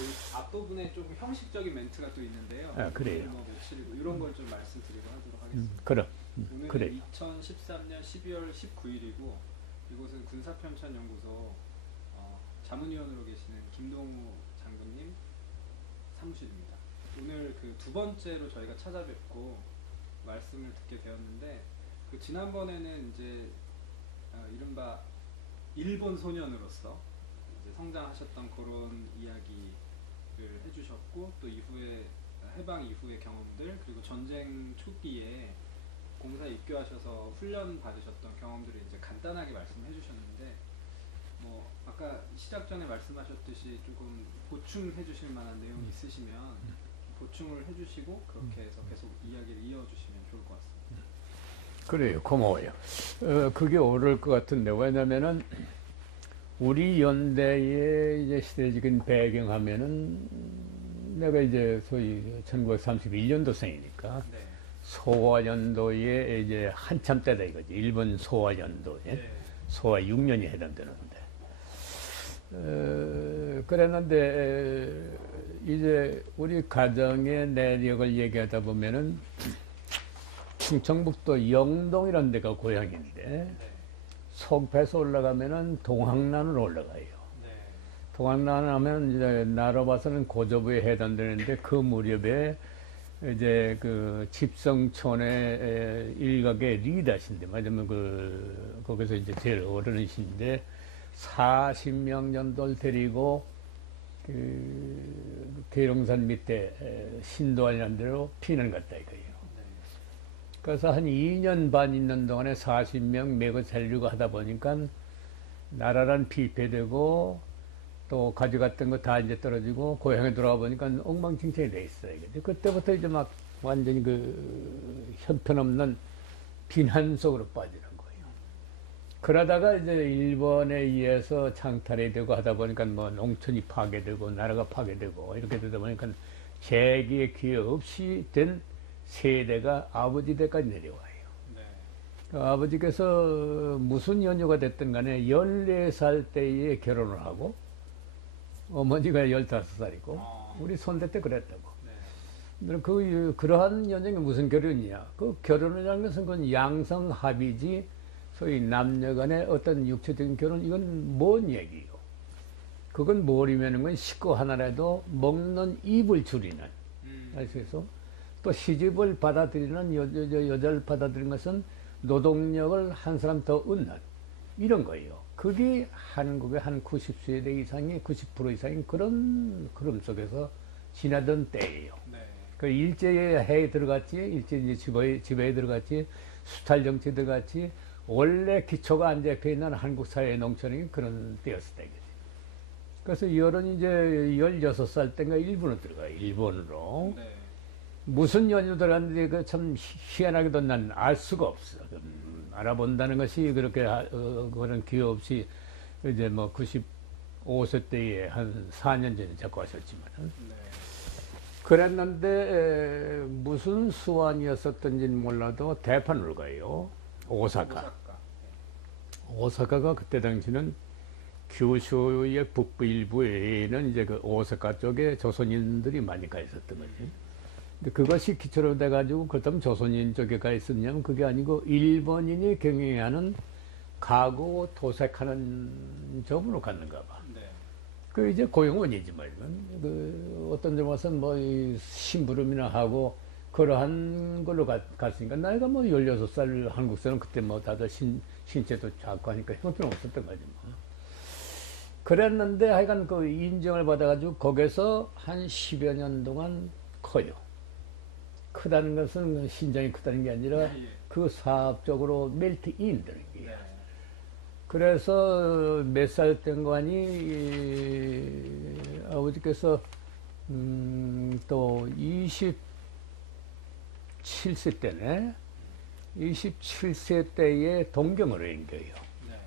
그 앞부분에 좀 형식적인 멘트가 또 있는데요. 아, 그래요. 뭐 며칠이고 이런 걸 좀 말씀드리고 하도록 하겠습니다. 그럼, 오늘은 그래요. 2013년 12월 19일이고 이곳은 군사편찬연구소 자문위원으로 계시는 김동우 장군님 사무실입니다. 오늘 그 두 번째로 저희가 찾아뵙고 말씀을 듣게 되었는데 그 지난번에는 이제 이른바 일본 소년으로서 이제 성장하셨던 그런 이야기를 해주셨고 또 이후에 해방 이후의 경험들 그리고 전쟁 초기에 공사에 입교하셔서 훈련 받으셨던 경험들을 이제 간단하게 말씀해 주셨는데 뭐 아까 시작 전에 말씀하셨듯이 조금 보충해 주실 만한 내용이 있으시면 보충을 해 주시고 그렇게 해서 계속 이야기를 이어 주시면 좋을 것 같습니다. 그래요. 고마워요. 그게 옳을 것 같은데, 왜냐면은, 우리 연대의 이제 시대적인 배경 하면은, 내가 이제 소위 1931년도생이니까, 네. 소화연도에 이제 한참 때다 이거지. 일본 소화연도에. 네. 소화 6년이 해당되는데. 그랬는데, 이제 우리 가정의 내력을 얘기하다 보면은, 충청북도 영동이라는 데가 고향인데, 네. 속배에서 올라가면은 동학난으로 올라가요. 네. 동학난 하면 이제 나로 봐서는 고조부에 해당되는데 그 무렵에 이제 그 집성촌의 일각의 리더신데, 맞으면 거기서 이제 제일 어른이신데 40명 정도를 데리고 그 계룡산 밑에 신도안이라는 데로 피난 갔다 이거예요. 그래서 한 2년 반 있는 동안에 40명 매고 살려고 하다 보니까 나라란 피폐되고 또 가져갔던 거 다 이제 떨어지고 고향에 돌아와 보니까 엉망진창이 돼 있어요. 그때부터 이제 막 완전히 그 형편없는 비난 속으로 빠지는 거예요. 그러다가 이제 일본에 의해서 창탈이 되고 하다 보니까 뭐 농촌이 파괴되고 나라가 파괴되고 이렇게 되다 보니까 재기의 기회 없이 된 세대가 아버지 대까지 내려와요. 네. 아버지께서 무슨 연유가 됐든 간에 14살 때에 결혼을 하고 어머니가 15살이고 우리 손대 때 그랬다고. 네. 그러한 연영이 무슨 결혼이냐. 그 결혼이라는 것은 그건 양성 합의지 소위 남녀 간의 어떤 육체적인 결혼 이건 뭔 얘기요. 그건 뭐냐면 건 식구 하나라도 먹는 입을 줄이는. 그래서 또 시집을 받아들이는 여자를 받아들이는 것은 노동력을 한 사람 더 얻는 이런 거예요. 그게 한국의 한 90세대 이상이 90% 이상인 그런 흐름 속에서 지나던 때예요. 네. 그 일제에 해에 들어갔지, 일제 이제 지배에 들어갔지, 수탈 정치에 들어갔지, 원래 기초가 안 잡혀 있는 한국 사회의 농촌이 그런 때였을 때겠지. 그래서 열은 이제 16살 때인가 일본으로 들어가요. 일본으로. 네. 무슨 연유 들어갔는데 그 참 희한하게도 난 알 수가 없어. 알아본다는 것이 그렇게 그런 기회 없이 이제 뭐 95세 때에 한 4년 전에 잡고 하셨지만 네. 그랬는데 무슨 수완이었었던지는 몰라도 대판으로 가요. 오사카. 오사카가 그때 당시는 규슈의 북부 일부에는 이제 그 오사카 쪽에 조선인들이 많이 가 있었던 거지. 근데 그것이 기초로 돼가지고 그렇다면 조선인 쪽에 가 있었냐면 그게 아니고 일본인이 경영하는 가구 도색하는 점으로 갔는가 봐. 네. 그 이제 고용원이지 말이야. 그 어떤 점 와서는 뭐 심부름이나 하고 그러한 걸로 갔으니까 나이가 뭐 16살 한국 사람 그때 뭐 다들 신체도 작고 하니까 형편 없었던 거지 뭐. 그랬는데 하여간 그 인정을 받아가지고 거기서 한 10여 년 동안 커요. 크다는 것은 신장이 크다는 게 아니라 그 사업적으로 멜트인 되는 게. 네. 그래서 몇 살 땐가니 아버지께서 또 27세 때네. 27세 때에 동경으로 옮겨요. 네.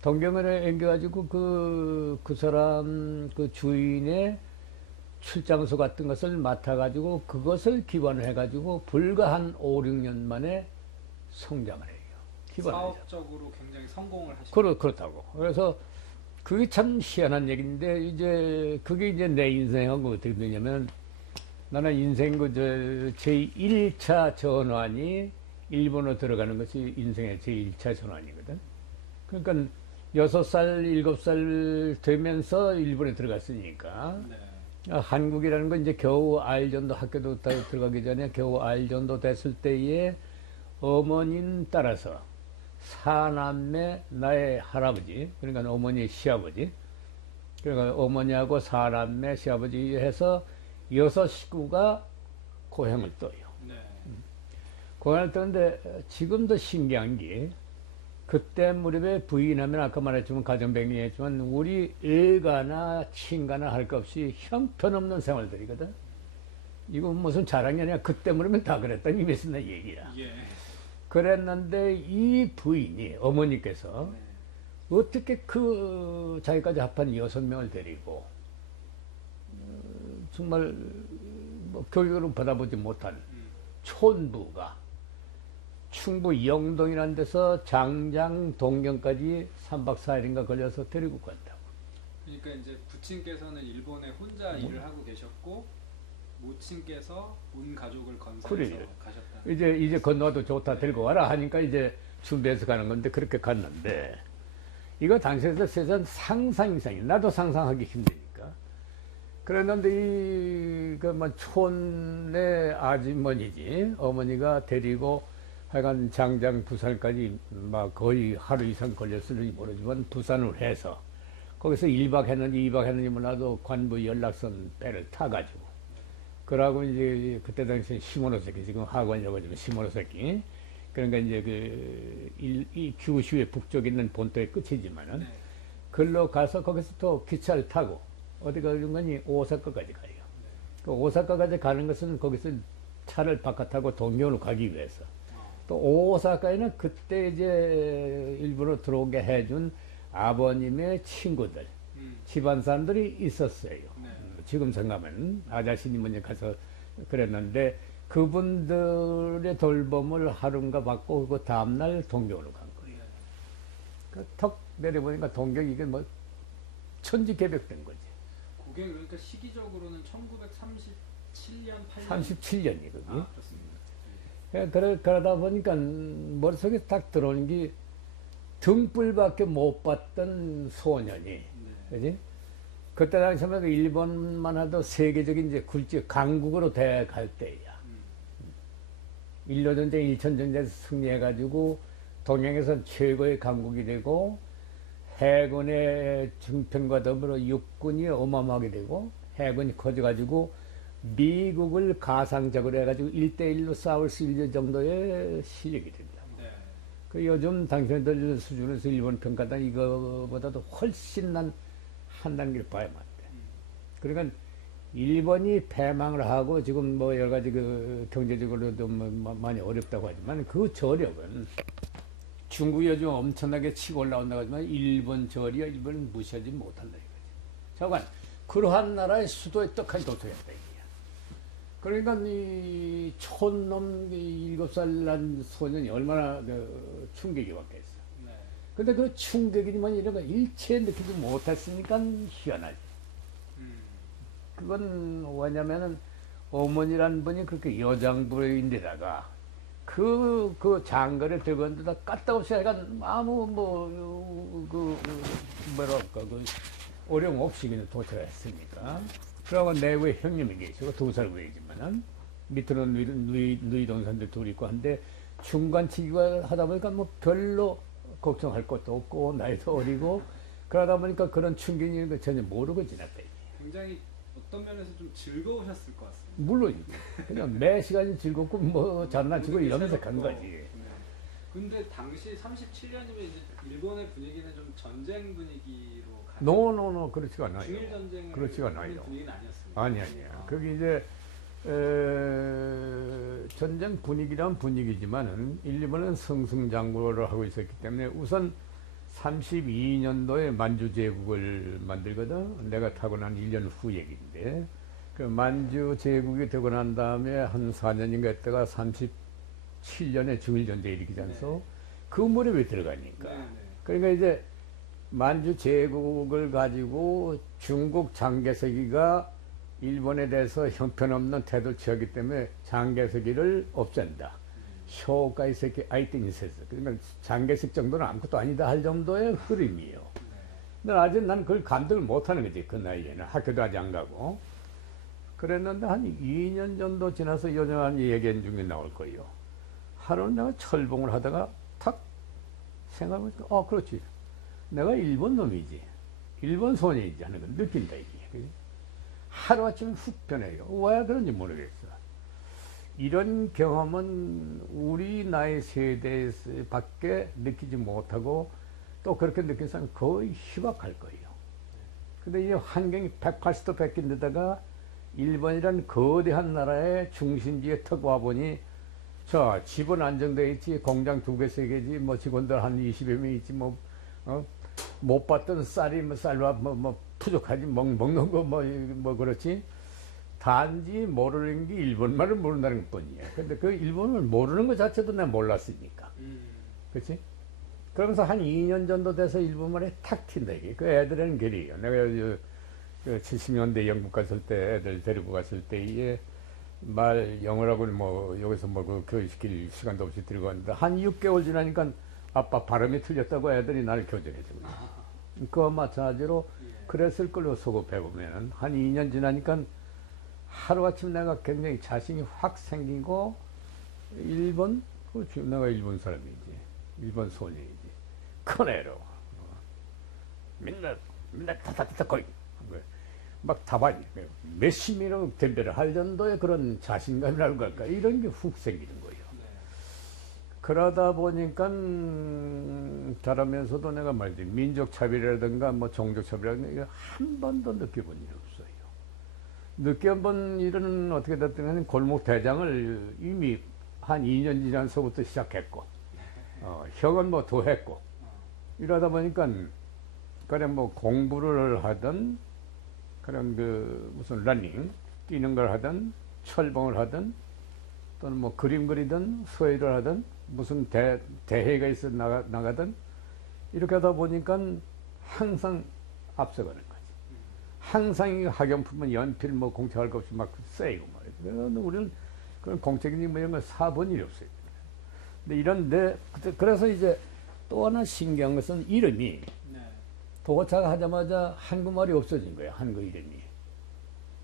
동경으로 옮겨가지고 그 사람 그 주인의 출장소 같은 것을 맡아가지고 그것을 기반을 해가지고 불과 한 5, 6년 만에 성장을 해요. 기반을 사업적으로 굉장히 성공을 하시고. 그렇다고. 그래서 그게 참 희한한 얘기인데, 이제, 그게 이제 내 인생하고 어떻게 되냐면, 나는 인생 제1차 전환이 일본으로 들어가는 것이 인생의 제1차 전환이거든. 그러니까 6살, 7살 되면서 일본에 들어갔으니까, 네. 한국이라는 건 이제 겨우 알전도 학교도 들어가기 전에 겨우 알전도 됐을 때에 어머님 따라서 사남매 나의 할아버지, 그러니까 어머니의 시아버지, 그러니까 어머니하고 사남매 시아버지 해서 6식구가 고향을 떠요. 네. 고향을 떠는데 지금도 신기한 게 그때 무렵에 부인하면 아까 말했지만 가정병이 했지만 우리 애가나 친가나 할 것 없이 형편없는 생활들이거든. 이건 무슨 자랑이 아니라 그때 무렵엔 다 그랬다는 의미에서 내 얘기야. 예. 그랬는데 이 부인이 어머니께서 네. 어떻게 그 자기까지 합한 6명을 데리고 정말 뭐 교육을 받아보지 못한 촌부가 충북 영동이라는 데서 장장 동경까지 3박 4일인가 걸려서 데리고 간다고. 그러니까 이제 부친께서는 일본에 혼자 일을 하고 계셨고 모친께서 온 가족을 건설해서 그래. 가셨다. 이제 건너와도 좋다 데리고 와라 하니까 이제 준비해서 가는 건데 그렇게 갔는데 이거 당시에서 세상 상상 이상이 나도 상상하기 힘드니까 그랬는데 이그뭐 촌의 아주머니지 어머니가 데리고 하여간 장장 부산까지 막 거의 하루 이상 걸렸을지 모르지만 부산을 해서 거기서 1박 했는지 2박 했는지 몰라도 관부 연락선 배를 타가지고 그러고 이제 그때 당시에 시모노세키 지금 학원이라고 하지만 시모노세키 그러니까 이제 이 규슈의 북쪽에 있는 본토의 끝이지만은 네. 글로 가서 거기서 또 기차를 타고 어디 가는 거니 오사카까지 가요. 그 오사카까지 가는 것은 거기서 차를 바깥하고 동경으로 가기 위해서. 또 오사카에는 그때 이제 일부러 들어오게 해준 아버님의 친구들, 집안 사람들이 있었어요. 네. 지금 생각하면 아자씨님 먼저 가서 그랬는데 그분들의 돌봄을 하루인가 받고 그 다음날 동경으로 간 거예요. 네. 턱 내려보니까 동경이 이게 뭐 천지개벽된 거지. 그게 그러니까 시기적으로는 1937년 8년 37년이거든요. 아, 그렇습니다. 그러다 보니까 머릿속에 딱 들어오는 게 등불밖에 못 봤던 소년이, 네. 그지? 그때 당시면 일본만 해도 세계적인 이제 굴지 강국으로 돼갈 때야. 일로전쟁, 일천전쟁에서 승리해가지고 동양에서 최고의 강국이 되고 해군의 증평과 더불어 육군이 어마어마하게 되고 해군이 커져가지고 미국을 가상적으로 해가지고 1대1로 싸울 수 있는 정도의 실력이 된다. 네. 그 요즘 당신들 수준에서 일본 평가단 이거보다도 훨씬 난 한 단계를 봐야만 돼. 그러니까 일본이 패망을 하고 지금 뭐 여러 가지 그 경제적으로도 뭐 많이 어렵다고 하지만 그 저력은 중국이 요즘 엄청나게 치고 올라온다고 하지만 일본 저리야 일본은 무시하지 못한다 이거지. 잠깐 그러한 나라의 수도에 떡하니 도착했다 이거야. 그러니까 이 촌놈 7살 난 소년이 얼마나 그 충격이 왔겠어. 네. 근데 그 충격이지만 이런 거 일체 느끼지 못했으니까 희한하지. 그건 뭐냐면은 어머니란 분이 그렇게 여장부인데다가 그 장거리 들고 있는데다 까딱없이 약간 아무 뭐랄까 어려움 없이 그냥 도착했으니까. 그러고 내외 형님이 계시고 2살 위이지만은 밑으로는 누이 동생들 둘이 있고 한데 중간치기가 하다 보니까 뭐 별로 걱정할 것도 없고 나이도 어리고 그러다 보니까 그런 충격이 전혀 모르고 지났다. 굉장히 어떤 면에서 좀 즐거우셨을 것 같습니다. 물론 그냥 매 시간이 즐겁고 뭐 장난치고 염색한 새롭고. 거지. 네. 근데 당시 37년이면 이제 일본의 분위기는 좀 전쟁 분위기로 가는 노노노 그렇지가 않아요. 중일 전쟁 그렇지가 않아요. 분위기는 아니었습니다. 아니야. 그게 이제 전쟁 분위기란 분위기지만은 일본은 승승장구를 하고 있었기 때문에 우선 32년도에 만주 제국을 만들거든. 내가 타고난 1년 후 얘기인데 그 만주 제국이 되고 난 다음에 한 4년인가 했다가 37년에 중일전쟁이 일으키지 않소? 그 무렵에 들어가니까. 네, 네. 그러니까 이제 만주 제국을 가지고 중국 장개석이가 일본에 대해서 형편없는 태도를 취하기 때문에 장개석이를 없앤다. 효가이세키 아이티니세스. 그러니까 장개석 정도는 아무것도 아니다 할 정도의 흐름이에요. 근데 아직 난 그걸 감당을 못하는 거지. 그 나이에는 학교도 아직 안 가고. 그랬는데 한 2년 정도 지나서 여전한 얘기한 중에 나올 거예요. 하루는 내가 철봉을 하다가 탁 생각해보니까 그렇지. 내가 일본 놈이지. 일본 소년이지 하는 걸 느낀다 이게. 하루아침에 훅 변해요. 왜 그런지 모르겠어. 이런 경험은 우리 나이 세대밖에 느끼지 못하고 또 그렇게 느낀 사람은 거의 희박할 거예요. 근데 이 환경이 180도 바뀐 데다가 일본이란 거대한 나라의 중심지에 턱 와보니 자, 집은 안정되어 있지, 공장 2개, 3개지, 뭐 직원들 한 20여 명 있지, 못 봤던 쌀이 쌀과 부족하지, 먹는 거 뭐 그렇지. 단지 모르는 게 일본말을 모른다는 것 뿐이야. 근데 그 일본을 모르는 것 자체도 내가 몰랐으니까. 그렇지? 그러면서 한 2년 정도 돼서 일본말이 탁 튄다, 이게. 그 애들은 그래요. 내가 70년대 영국 갔을 때 애들 데리고 갔을 때 이게 말 영어라고 여기서 그 교육시킬 시간도 없이 데리고 갔는데 한 6개월 지나니까 아빠 발음이 틀렸다고 애들이 나를 교정해주고. 그와 마찬가지로 그랬을 걸로 속어 배우면은 한 2년 지나니까 하루아침 내가 굉장히 자신이 확 생기고 일본? 그렇지. 내가 일본 사람이지. 일본 소년이지. 큰애로. 맨날 타타타타 거의. 막 다반이. 몇십이라고 덤벼를 할 정도의 그런 자신감이라고 할까. 이런 게 훅 생기는 거예요. 그러다 보니까 자라면서도 내가 말이지. 민족 차별이라든가 종족 차별이라든가 이거 한 번도 느껴본 일 없어요. 느껴본 일은 어떻게 됐든 골목 대장을 이미 한 2년 지나서부터 시작했고, 형은 더 했고, 이러다 보니까 그냥 공부를 하든, 그런 무슨 러닝, 뛰는 걸 하든, 철봉을 하든, 또는 그림 그리든, 서예를 하든, 무슨 대회가 있어 나가든, 이렇게 하다 보니까 항상 앞서가는 거지. 항상 이 학용품은 연필 공책할 것 없이 막 쓰이고 말이야. 그래서 우리는 그런 공책이니 이런 걸 사본 일이 없어요. 근데 그래서 이제 또 하나 신기한 것은 이름이 도착하자마자 한국말이 없어진 거예요. 한국 이름이.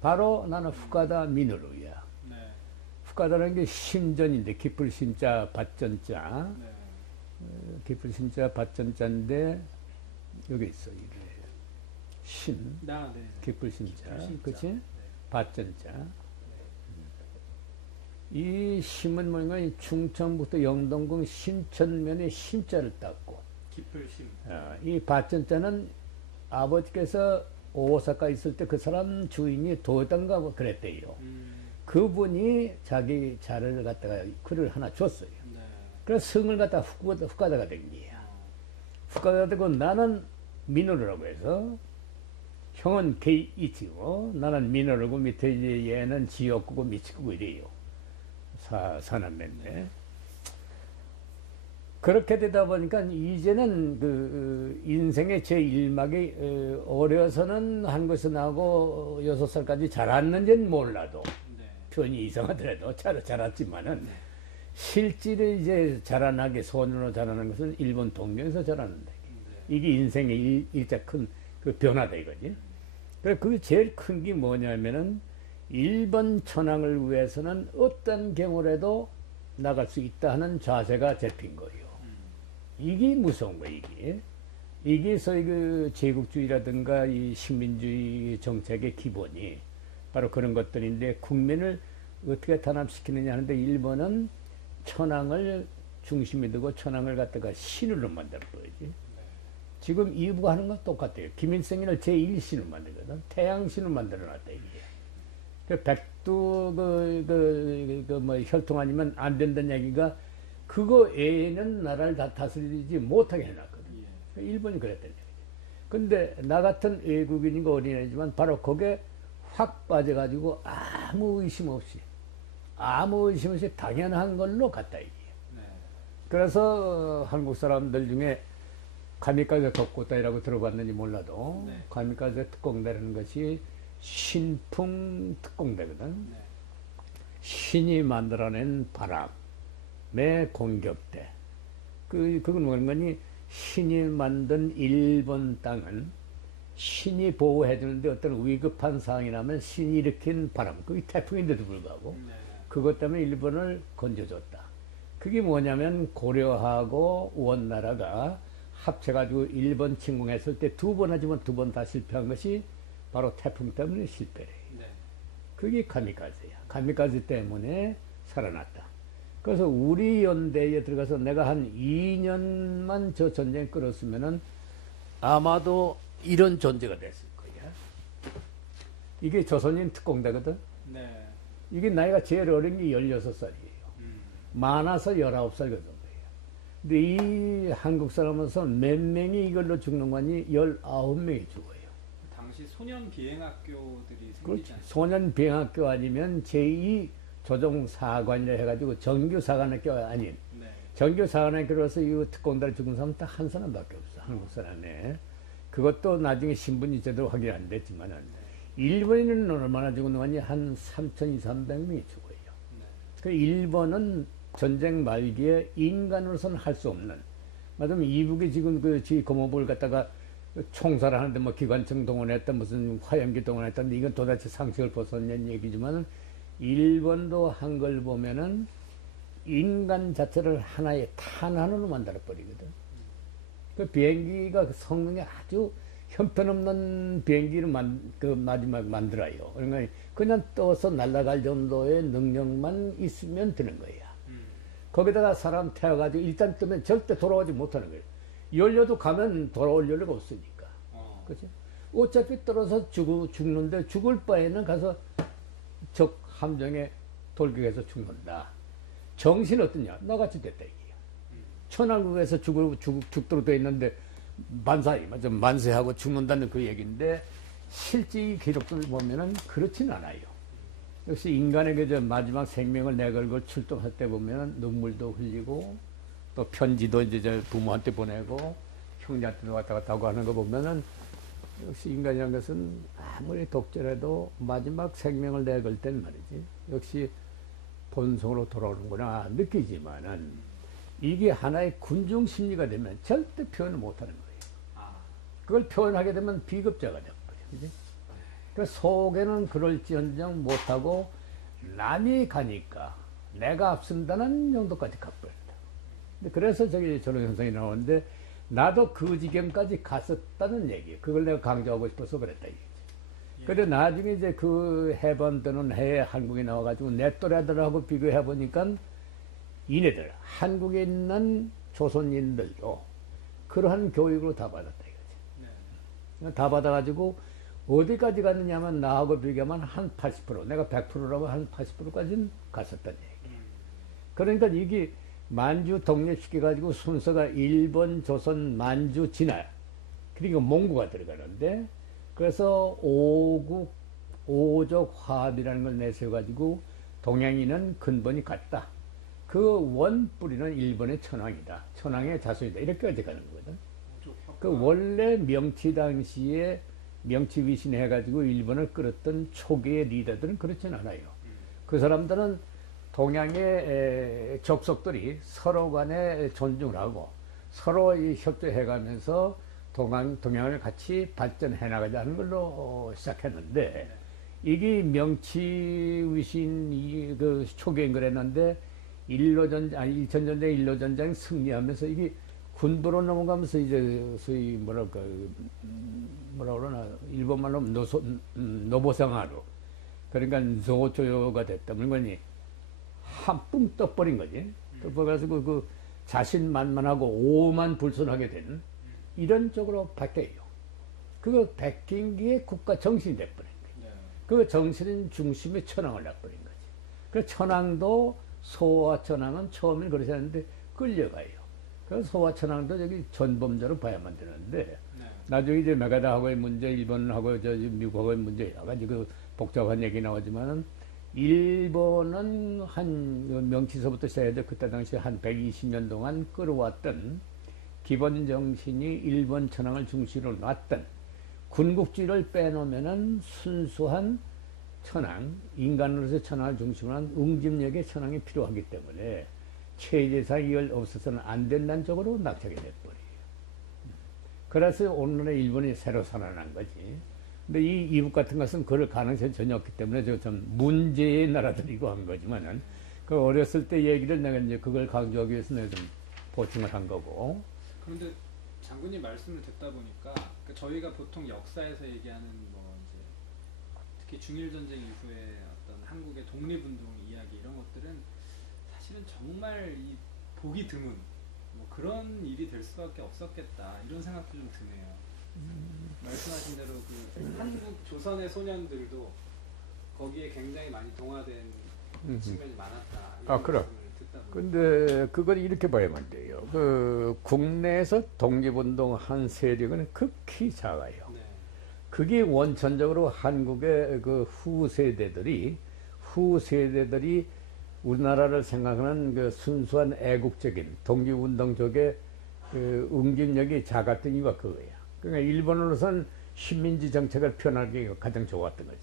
바로 나는 후카다 미노루야. 후카다라는 게 심전인데 깊을 심자 밭전자. 깊을 심자 밭전자인데 여기 있어. 이게 심. 깊을 심자. 그치? 밭전자. 이 심은 뭔가 충청부터 영동군 신천면에 심자를 땄고. 깊을 심. 이 밭전자는 아버지께서 오사카 있을 때 그 사람 주인이 도였던가 그랬대요. 그분이 자기 자를 갖다가 글을 하나 줬어요. 그래서 성을 갖다가 후카다가 된 거야. 후카다가 되고 나는 미노루라고 해서 형은 게이치고 나는 미노루고 밑에 이제 얘는 지역구고 미치구고 이래요. 사남매인데. 그렇게 되다 보니까 이제는 인생의 제1막이 어려서는 한 곳에 나고 6살까지 자랐는지는 몰라도 표현이 이상하더라도 자랐지만은 실제로 이제 자라나게 손으로 자라는 것은 일본 동경에서 자라는다. 이게 인생의 일자 큰 변화다 이거지. 그래서 그 제일 큰 게 뭐냐면은 일본 천황을 위해서는 어떤 경우라도 나갈 수 있다 하는 자세가 잡힌 거예요. 이게 무서운 거예요, 이게. 이게 소위 제국주의라든가 이 식민주의 정책의 기본이 바로 그런 것들인데 국민을 어떻게 탄압시키느냐 하는데 일본은 천황을 중심에 두고 천황을 갖다가 신으로 만들어 버리지. 지금 이부가 하는 건 똑같아요. 김일성이를 제1신을 만들거든. 태양신을 만들어 놨다, 이게. 백두 혈통 아니면 안 된다는 얘기가 그거 외에는 나라를 다 다스리지 못하게 해놨거든. 일본이 그랬다는 얘기죠. 근데 나 같은 외국인이고 어린애지만 바로 거기에 확 빠져가지고 아무 의심 없이 당연한 걸로 갔다 이게. 그래서 한국 사람들 중에 가미카제 덕고다이라고 들어봤는지 몰라도 네. 가미카제 특공대라는 것이 신풍 특공대거든. 네. 신이 만들어낸 바람의 공격대. 그건 뭐는 거니? 신이 만든 일본 땅은 신이 보호해주는데 어떤 위급한 상황이 나면 신이 일으킨 바람, 그게 태풍인데도 불구하고 네. 그것 때문에 일본을 건져줬다. 그게 뭐냐면 고려하고 원나라가 합쳐가지고 일본 침공했을 때 두 번 하지만 두 번 다 실패한 것이 바로 태풍 때문에 실패래. 네. 그게 가미카제야. 가미카제 때문에 살아났다. 그래서 우리 연대에 들어가서 내가 한 2년만 저 전쟁 끌었으면은 아마도 이런 존재가 됐을 거야. 이게 조선인 특공대거든. 네. 이게 나이가 제일 어린 게 16살이에요. 음. 많아서 19살 그 정도예요. 근데 이 한국 사람으로서 몇 명이 이걸로 죽는 거니? 19명이 죽어요. 당시 소년 비행학교들이 생기지 그렇지. 않습니까? 소년 비행학교 아니면 제2 조종사관이라 해가지고 정규사관학교 아닌 네. 정규사관학교로서 이 특공대를 죽은 사람은 딱 한 사람밖에 없어. 한국 사람에. 그것도 나중에 신분이 제대로 확인 안 됐지만은 일본인은 얼마나 죽었는지 한 3,200~300명이 죽어요. 네. 그 일본은 전쟁 말기에 인간으로서는 할 수 없는, 맞으면 이북이 지금 지 고모부를 갖다가 총살을 하는데 뭐 기관총 동원했다, 무슨 화염기 동원했다, 근데 이건 도대체 상식을 벗어난 얘기지만은 일본도 한 걸 보면은 인간 자체를 하나의 탄환으로 만들어 버리거든. 그 비행기가 그 성능이 아주 형편없는 비행기를 마지막 만들어요. 그러니까 그냥 떠서 날아갈 정도의 능력만 있으면 되는 거야. 거기다가 사람 태워가지고 일단 뜨면 절대 돌아오지 못하는 거예요. 연료도 가면 돌아올 연료가 없으니까. 그렇죠? 어차피 떨어서 죽는데 죽을 바에는 가서 적 함정에 돌격해서 죽는다. 정신 어떠냐? 나같이 됐다 이게야. 천왕국에서 죽도록 돼 있는데 만세하고 죽는다는 그 얘기인데 실제 이 기록들을 보면은 그렇진 않아요. 역시 인간에게 저 마지막 생명을 내걸고 출동할 때 보면은 눈물도 흘리고 또 편지도 이제 저 부모한테 보내고 형제한테도 왔다 갔다 하고 하는 거 보면은 역시 인간이라는 것은 아무리 독재라도 마지막 생명을 내걸 땐 말이지 역시 본성으로 돌아오는구나 느끼지만은 이게 하나의 군중 심리가 되면 절대 표현을 못하는 거예요. 그걸 표현하게 되면 비급자가 되어버려. 그지? 그 속에는 그럴지언정 못하고 남이 가니까 내가 앞선다는 정도까지 가버린다. 근데 그래서 저기 저런 현상이 나오는데 나도 그 지경까지 갔었다는 얘기예요. 그걸 내가 강조하고 싶어서 그랬다 이거지. 그런데 나중에 이제 그 해방되는 해에 한국에 나와가지고 내 또래들하고 비교해 보니까 이네들 한국에 있는 조선인들도 그러한 교육으로 다 받았다 이거지. 네. 다 받아가지고 어디까지 갔느냐면 나하고 비교하면 한 80%, 내가 100%라면 한 80%까지는 갔었다는 얘기. 그러니까 이게 만주 독립시켜가지고 순서가 일본, 조선, 만주, 진화 그리고 몽고가 들어가는데 그래서 오족 화합이라는 걸 내세워가지고 동양인은 근본이 같다. 그 원뿌리는 일본의 천황이다. 천황의 자손이다. 이렇게까지 가는 거거든. 그 원래 명치 당시에 명치 위신 해가지고 일본을 끌었던 초기의 리더들은 그렇진 않아요. 그 사람들은 동양의 족속들이 서로 간에 존중을 하고 서로 협조해가면서 동양을 같이 발전해 나가자 하는 걸로 시작했는데 이게 명치 위신 그 초기엔 그랬는데 일천전쟁 일로전쟁 승리하면서 이게 군부로 넘어가면서 이제 소위 뭐라 그러나 일본말로 노보상하로 그러니까 노조가 됐다. 물건이 한뿡 떠버린 거지. 떠버려가지고 그 자신만만하고 오만 불손하게 된 이런 쪽으로 바뀌어요. 그거 백긴기의 국가 정신이 돼버린 거예요. 그 정신 중심에 천황을 놔버린 거지. 그 천황도 소화천황은 처음엔 그러지 않는데 끌려가요. 그래서 소화천황도 여기 전범자로 봐야만 되는데 나중에 이제 메가다하고의 문제, 일본하고 미국하고의 문제 여러 가지 그 복잡한 얘기 나오지만은 일본은 한 명치서부터 시작해서 그때 당시 한 120년 동안 끌어왔던 기본 정신이 일본 천황을 중심으로 놨던 군국주의를 빼놓으면은 순수한 천황, 인간으로서 천황을 중심으로 한 응집력의 천황이 필요하기 때문에 체제상 이걸 없어서는 안 된다는 쪽으로 낙찰이 돼버려요. 그래서 오늘날의 일본이 새로 살아난 거지. 근데 이 이북 같은 것은 그럴 가능성이 전혀 없기 때문에 저 좀 문제의 나라들이고 한 거지만은 그 어렸을 때 얘기를 내가 이제 그걸 강조하기 위해서 내가 좀 보충을 한 거고. 그런데 장군님 말씀을 듣다 보니까 그 저희가 보통 역사에서 얘기하는 뭐 이제 특히 중일 전쟁 이후에 어떤 한국의 독립운동 이야기 이런 것들은 사실은 정말 이 보기 드문 뭐 그런 일이 될 수밖에 없었겠다 이런 생각도 좀 드네요. 말씀하신 대로 그 한국 조선의 소년들도 거기에 굉장히 많이 동화된 측면이 많았다. 아, 그럼. 근데 그걸 이렇게 봐야만 돼요. 그 국내에서 독립운동 한 세력은 극히 작아요. 네. 그게 원천적으로 한국의 그 후세대들이 우리나라를 생각하는 그 순수한 애국적인 독립운동 쪽에 그 응집력이 작았던 이유가 그거야. 그러니까 일본으로선 식민지 정책을 펴나가기 가장 좋았던 거지.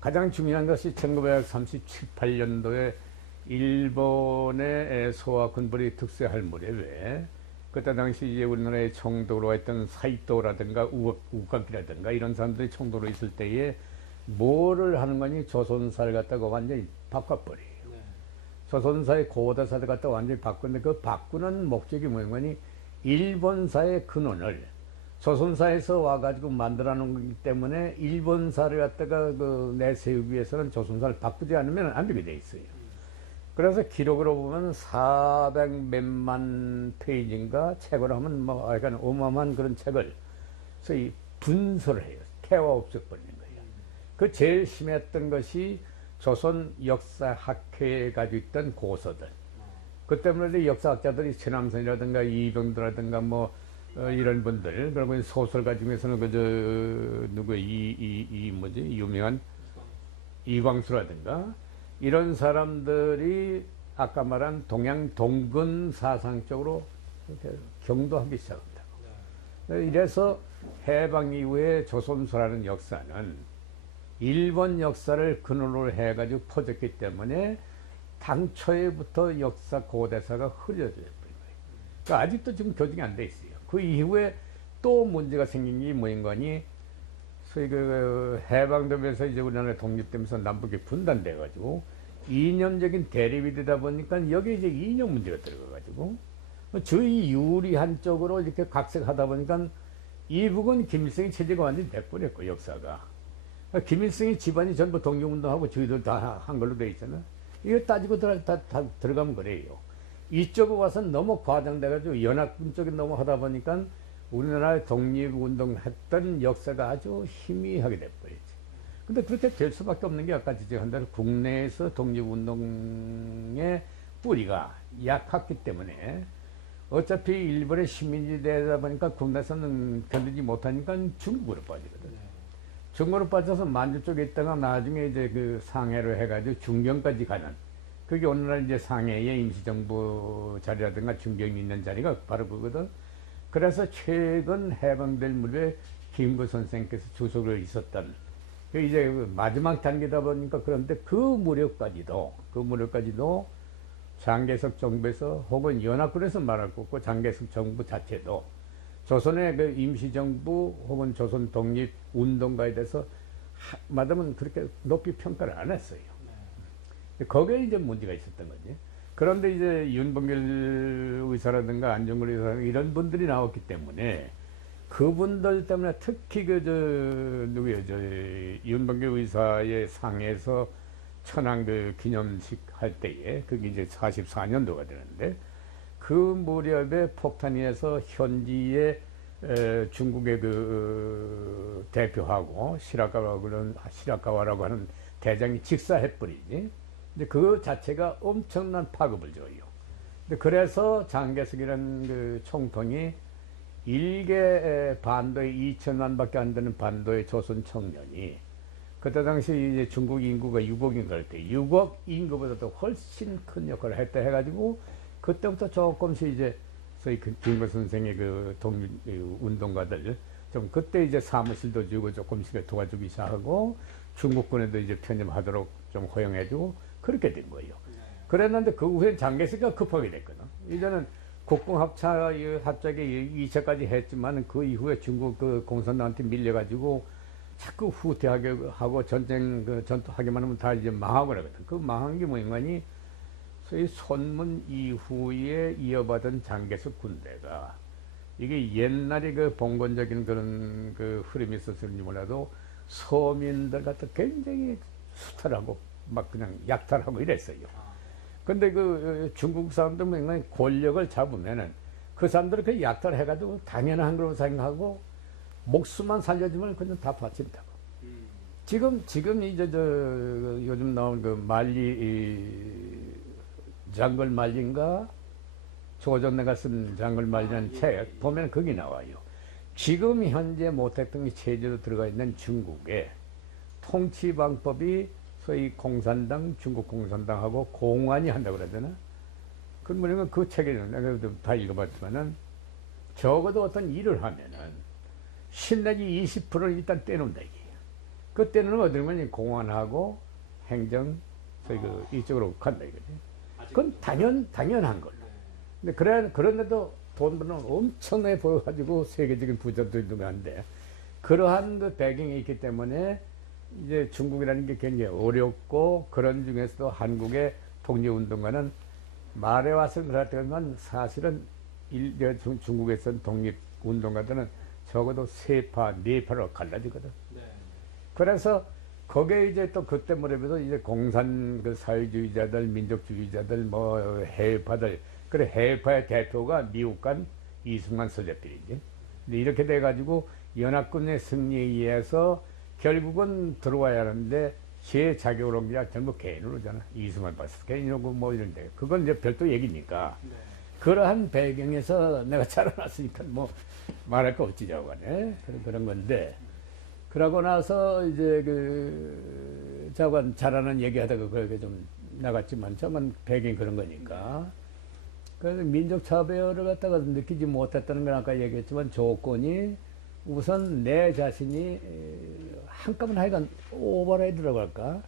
가장 중요한 것이 1937, 8년도에 일본의 소와 군벌이 특세할 무렵에 그때 당시 이제 우리나라에 총독으로 했던 사이토라든가 우각이라든가 이런 사람들이 총독으로 있을 때에 뭐를 하는 거니 조선사를 갖다가 완전히 바꿔버려요. 네. 조선사의 고대사를 갖다가 완전히 바꾸는데 그 바꾸는 목적이 뭐냐면 일본사의 근원을 조선사에서 와가지고 만들어 놓은 거기 때문에 일본사를 갖다가 그 내세우기 위해서는 조선사를 바꾸지 않으면 안 되게 돼 있어요. 그래서 기록으로 보면 400 몇만 페이지인가 책으로 하면 뭐 약간 어마어마한 그런 책을 소위 분설을 해요. 태워 없애버리는 거예요. 그 제일 심했던 것이 조선 역사학회에 가지고 있던 고서들. 그 때문에 역사학자들이 최남선이라든가 이병도라든가 뭐 이런 분들, 그리고 소설가 중에서는 그저 누구 뭐지 유명한 이광수라든가 이런 사람들이 아까 말한 동양 동근 사상 쪽으로 이렇게 경도하기 시작합니다. 이래서 해방 이후에 조선소라는 역사는 일본 역사를 근원으로 해가지고 퍼졌기 때문에 당초에부터 역사 고대사가 흐려져 버린 거예요. 그러니까 아직도 지금 교정이 안 돼 있어요. 그 이후에 또 문제가 생긴 게 뭐인가니, 소위 그 해방되면서 이제 우리나라 독립되면서 남북이 분단돼가지고 이념적인 대립이 되다 보니까 여기 이제 이념 문제가 들어가가지고 저희 유리한 쪽으로 이렇게 각색하다 보니까 이북은 김일성의 체제가 완전히 돼버렸고 역사가. 김일성의 집안이 전부 독립운동하고 저희들 다 한 걸로 돼 있잖아. 이거 따지고 다 들어가면 그래요. 이쪽으로 와서 너무 과장돼가지고 연합군 쪽에 너무 하다 보니까 우리나라의 독립운동 했던 역사가 아주 희미하게 돼버렸지. 근데 그렇게 될 수밖에 없는 게 아까 지적한 대로 국내에서 독립운동의 뿌리가 약했기 때문에 어차피 일본의 식민지 되다 보니까 국내에서는 견디지 못하니까 중국으로 빠지거든. 중국으로 빠져서 만주 쪽에 있다가 나중에 이제 그 상해로 해가지고 중경까지 가는, 그게 오늘날 이제 상해의 임시정부 자리라든가 중경이 있는 자리가 바로 그거든. 그래서 최근 해방될 무렵에 김구 선생께서 주석을 있었던 그 이제 마지막 단계다 보니까, 그런데 그 무렵까지도 장개석 정부에서 혹은 연합군에서 말할 것 없고 장개석 정부 자체도 조선의 그 임시정부 혹은 조선 독립운동가에 대해서 마다면 그렇게 높이 평가를 안 했어요. 거기에 이제 문제가 있었던 거지. 그런데 이제 윤봉길 의사라든가 안중근 의사 이런 분들이 나왔기 때문에 그분들 때문에 특히 윤봉길 의사의 상에서 천황 그 기념식 할 때에 그게 이제 44년도가 되는데 그 무렵에 폭탄이어서 현지의 중국의 그 대표하고 시라카와라고 하는 대장이 직사해버리지. 근데 그 자체가 엄청난 파급을 줘요. 근데 그래서 장개석이라는 그 총통이 일개 반도에 2천만밖에 안 되는 반도의 조선 청년이 그때 당시 이제 중국 인구가 6억인 걸 때 6억 인구보다도 훨씬 큰 역할을 했다 해가지고 그때부터 조금씩 이제 소위 김구 선생의 그 운동가들 좀 그때 이제 사무실도 주고 조금씩 도와주기 시작하고 중국군에도 이제 편입하도록 좀 허용해주고 그렇게 된 거예요. 그랬는데 그 후에 장개석이가 급하게 됐거든. 이제는 합작에 2차까지 했지만 그 이후에 중국 그 공산당한테 밀려가지고 자꾸 후퇴하게 하고 전투하기만 하면 다 이제 망하고 그러거든. 그 망한 게 뭐인가니 소위 손문 이후에 이어받은 장개석 군대가 이게 옛날에 그 봉건적인 그런 그 흐름이 있었을지 몰라도 서민들 갖다 굉장히 수탈하고 막 그냥 약탈하고 이랬어요. 근데 그 중국 사람들 뭐 권력을 잡으면은 그 사람들은 그 약탈해가지고 당연한 거로 생각하고 목숨만 살려주면 그냥 다 바친다고. 지금 이제 요즘 나온 그 장글 말리인가 조전내가 쓴 장글 말리라는 책 보면 거기 나와요. 지금 현재 모택동이 체제로 들어가 있는 중국의 통치 방법이 소위 공산당, 중국 공산당하고 공안이 한다고 그러잖아. 그러면 그 책에는 내가 다 읽어봤지만은 적어도 어떤 일을 하면은 10 내지 20%를 일단 떼놓는다 이게. 그 떼놓으면 어디 보면 공안하고 행정, 소위 그 이쪽으로 간다 이거지. 그건 당연한 걸로. 근데 그런데도 돈 버는 엄청나게 보여가지고 세계적인 부자도 있는 한데 그러한 그 배경이 있기 때문에 이제 중국이라는 게 굉장히 어렵고 그런 중에서도 한국의 독립운동가는 말해 와서 그렇다면 사실은 중국에서 독립운동가들은 적어도 3파, 4파로 갈라지거든. 네. 그래서 거기에 이제 또 그때 무렵에도 이제 공산 그 사회주의자들, 민족주의자들, 뭐 해외파들, 그래 해외파의 대표가 미국간 이승만 서재필이지. 근데 이렇게 돼가지고 연합군의 승리에 의해서 결국은 들어와야 하는데 제 자격으로 온 게 전부 개인으로 오잖아. 이승만 봤어. 개인이고 뭐 이런데. 그건 이제 별도 얘기니까. 네. 그러한 배경에서 내가 자라났으니까 뭐 말할 거 없지자고 하네. 그런 건데. 그러고 나서 이제 그 자관 자라는 얘기하다가 그렇게 좀 나갔지만 저건 배경이 그런 거니까. 그래서 민족 차별을 갖다가 느끼지 못했다는 건 아까 얘기했지만 조건이 우선 내 자신이 한꺼번에 하여간 오버라이드라고 할까?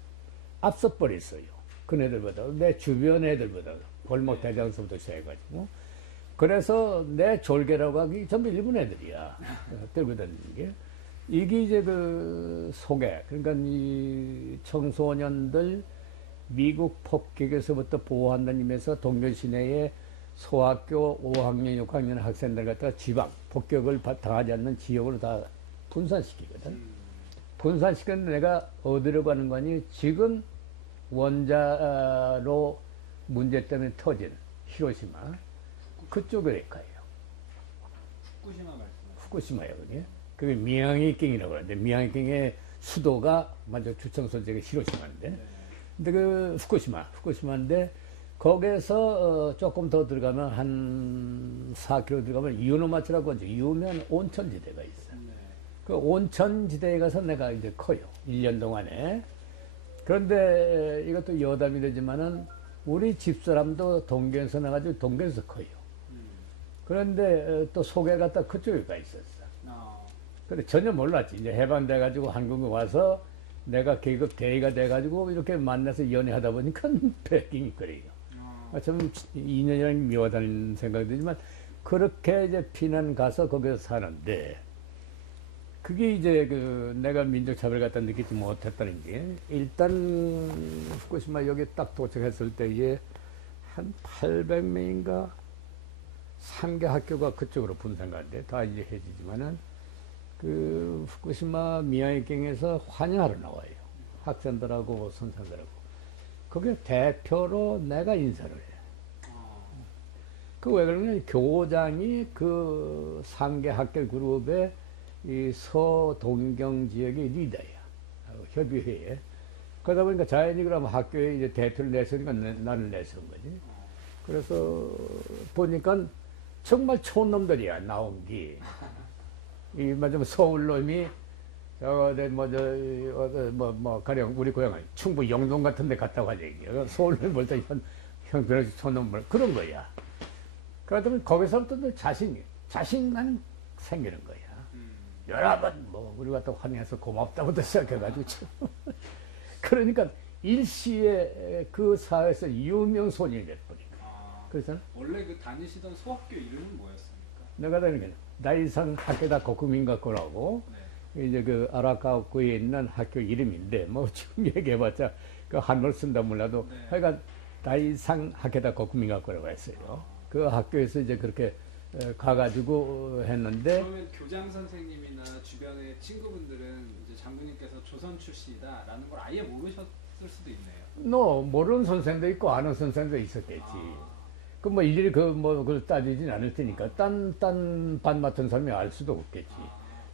앞서 버렸어요. 그네들보다. 내 주변 애들보다. 골목 대장서부터 시작해가지고. 그래서 내 졸개라고 하기 전부 일본 애들이야. 들고 다니는 게. 이게 이제 그 소개. 그러니까 이 청소년들 미국 폭격에서부터 보호한다는 의미에서 동경 시내에 소학교 5학년, 6학년 학생들 갖다가 지방, 폭격을 당하지 않는 지역으로 다 분산시키거든. 분산시켰는데 내가 어디로 가는 거니? 지금 원자로 문제 때문에 터진 히로시마, 그쪽으로 가요. 후쿠시마 말씀하시죠? 후쿠시마요, 그게. 그게 미야기경이라고 그러는데, 미야기경의 수도가 먼저 주청소지가 히로시마인데, 네. 근데 그 후쿠시마인데, 거기서 조금 더 들어가면 한 4km 들어가면 이오노마츠라고 하죠. 이오면 온천지대가 있어. 네. 그 온천지대에 가서 내가 이제 커요. 1년 동안에. 그런데 이것도 여담이 되지만은 우리 집사람도 동경에서 나가지고 동경에서 커요. 그런데 또 소개가 딱 그쪽에 가 있었어. 근데 전혀 몰랐지. 이제 해방돼가지고 한국에 와서 내가 계급 대위가 돼가지고 이렇게 만나서 연애하다 보니까 배경이 그래요. 참 인연이라는 게 묘하다는 생각이 들지만 그렇게 이제 피난 가서 거기서 사는데 그게 이제 그 내가 민족차별 갖다 느끼지 못했다는 게 일단 후쿠시마 여기 딱 도착했을 때에 한 800명인가 상계 학교가 그쪽으로 분산가는데 다 이제 해지지만은 그 후쿠시마 미야기경에서 환영하러 나와요. 학생들하고 선생들하고. 거기에 대표로 내가 인사를 해. 그 왜 그러냐면 교장이 그 상계 학교 그룹의 이 서동경 지역의 리더야. 협의회에. 그러다 보니까 자연히 그러면 학교에 이제 대표를 내세우니까 나를 내세운 거지. 그래서 보니까 정말 좋은 놈들이야, 나온 게. 이, 맞으면 서울 놈이 가령 우리 고향은 충북 영동 같은 데 갔다고 하지. 서울을 볼때 형, 변호사 손놈 그런 거야. 그러더니 거기서부터 또 자신감 생기는 거야. 여러 번 뭐 우리가 또 환영해서 고맙다부터 시작해가지고 참. 그러니까 일시에 그 사회에서 유명소년이 됐으니까. 그래서 원래 그 다니시던 소학교 이름은 뭐였습니까? 내가 다니는 나이상 하케다 고쿠민가쿠라고 이제 그 아라카와쿠에 있는 학교 이름인데 뭐 지금 얘기해봤자 그 한글 쓴다 몰라도 하여간 나이상 하케다 고쿠민가쿠라고 했어요. 그 학교에서 이제 그렇게 가가지고 했는데 그러면 교장 선생님이나 주변의 친구분들은 이제 장군님께서 조선 출신이다라는 걸 아예 모르셨을 수도 있네요. 너 모르는 선생도 있고 아는 선생도 있었겠지. 그 뭐 일일이 그걸 따지진 않을 테니까 딴 반 맡은 사람이 알 수도 없겠지.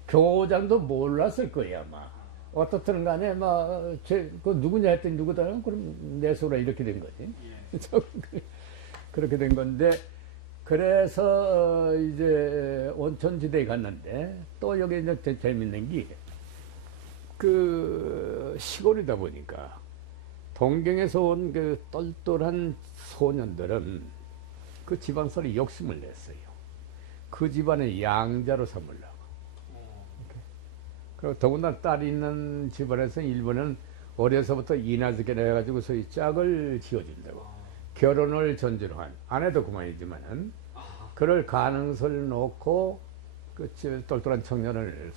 교장도 몰랐을 거야 아마. 어떻든 간에 그 누구냐 했더니 누구다 그럼 내 소라 이렇게 된 거지. 그렇게 된 건데 그래서 이제 온천지대에 갔는데 또 여기 이제 재밌는 게 그 시골이다 보니까 동경에서 온 그 똘똘한 소년들은 그 집안 소리 욕심을 냈어요. 그 집안의 양자로 삼으려고. 그리고 더군다나 딸이 있는 집안에서 일본은 어려서부터 이나즈케라 해가지고 소위 짝을 지어준다고. 결혼을 전제로 한, 아내도 그만이지만은, 그럴 가능성을 놓고, 그 똘똘한 소년을,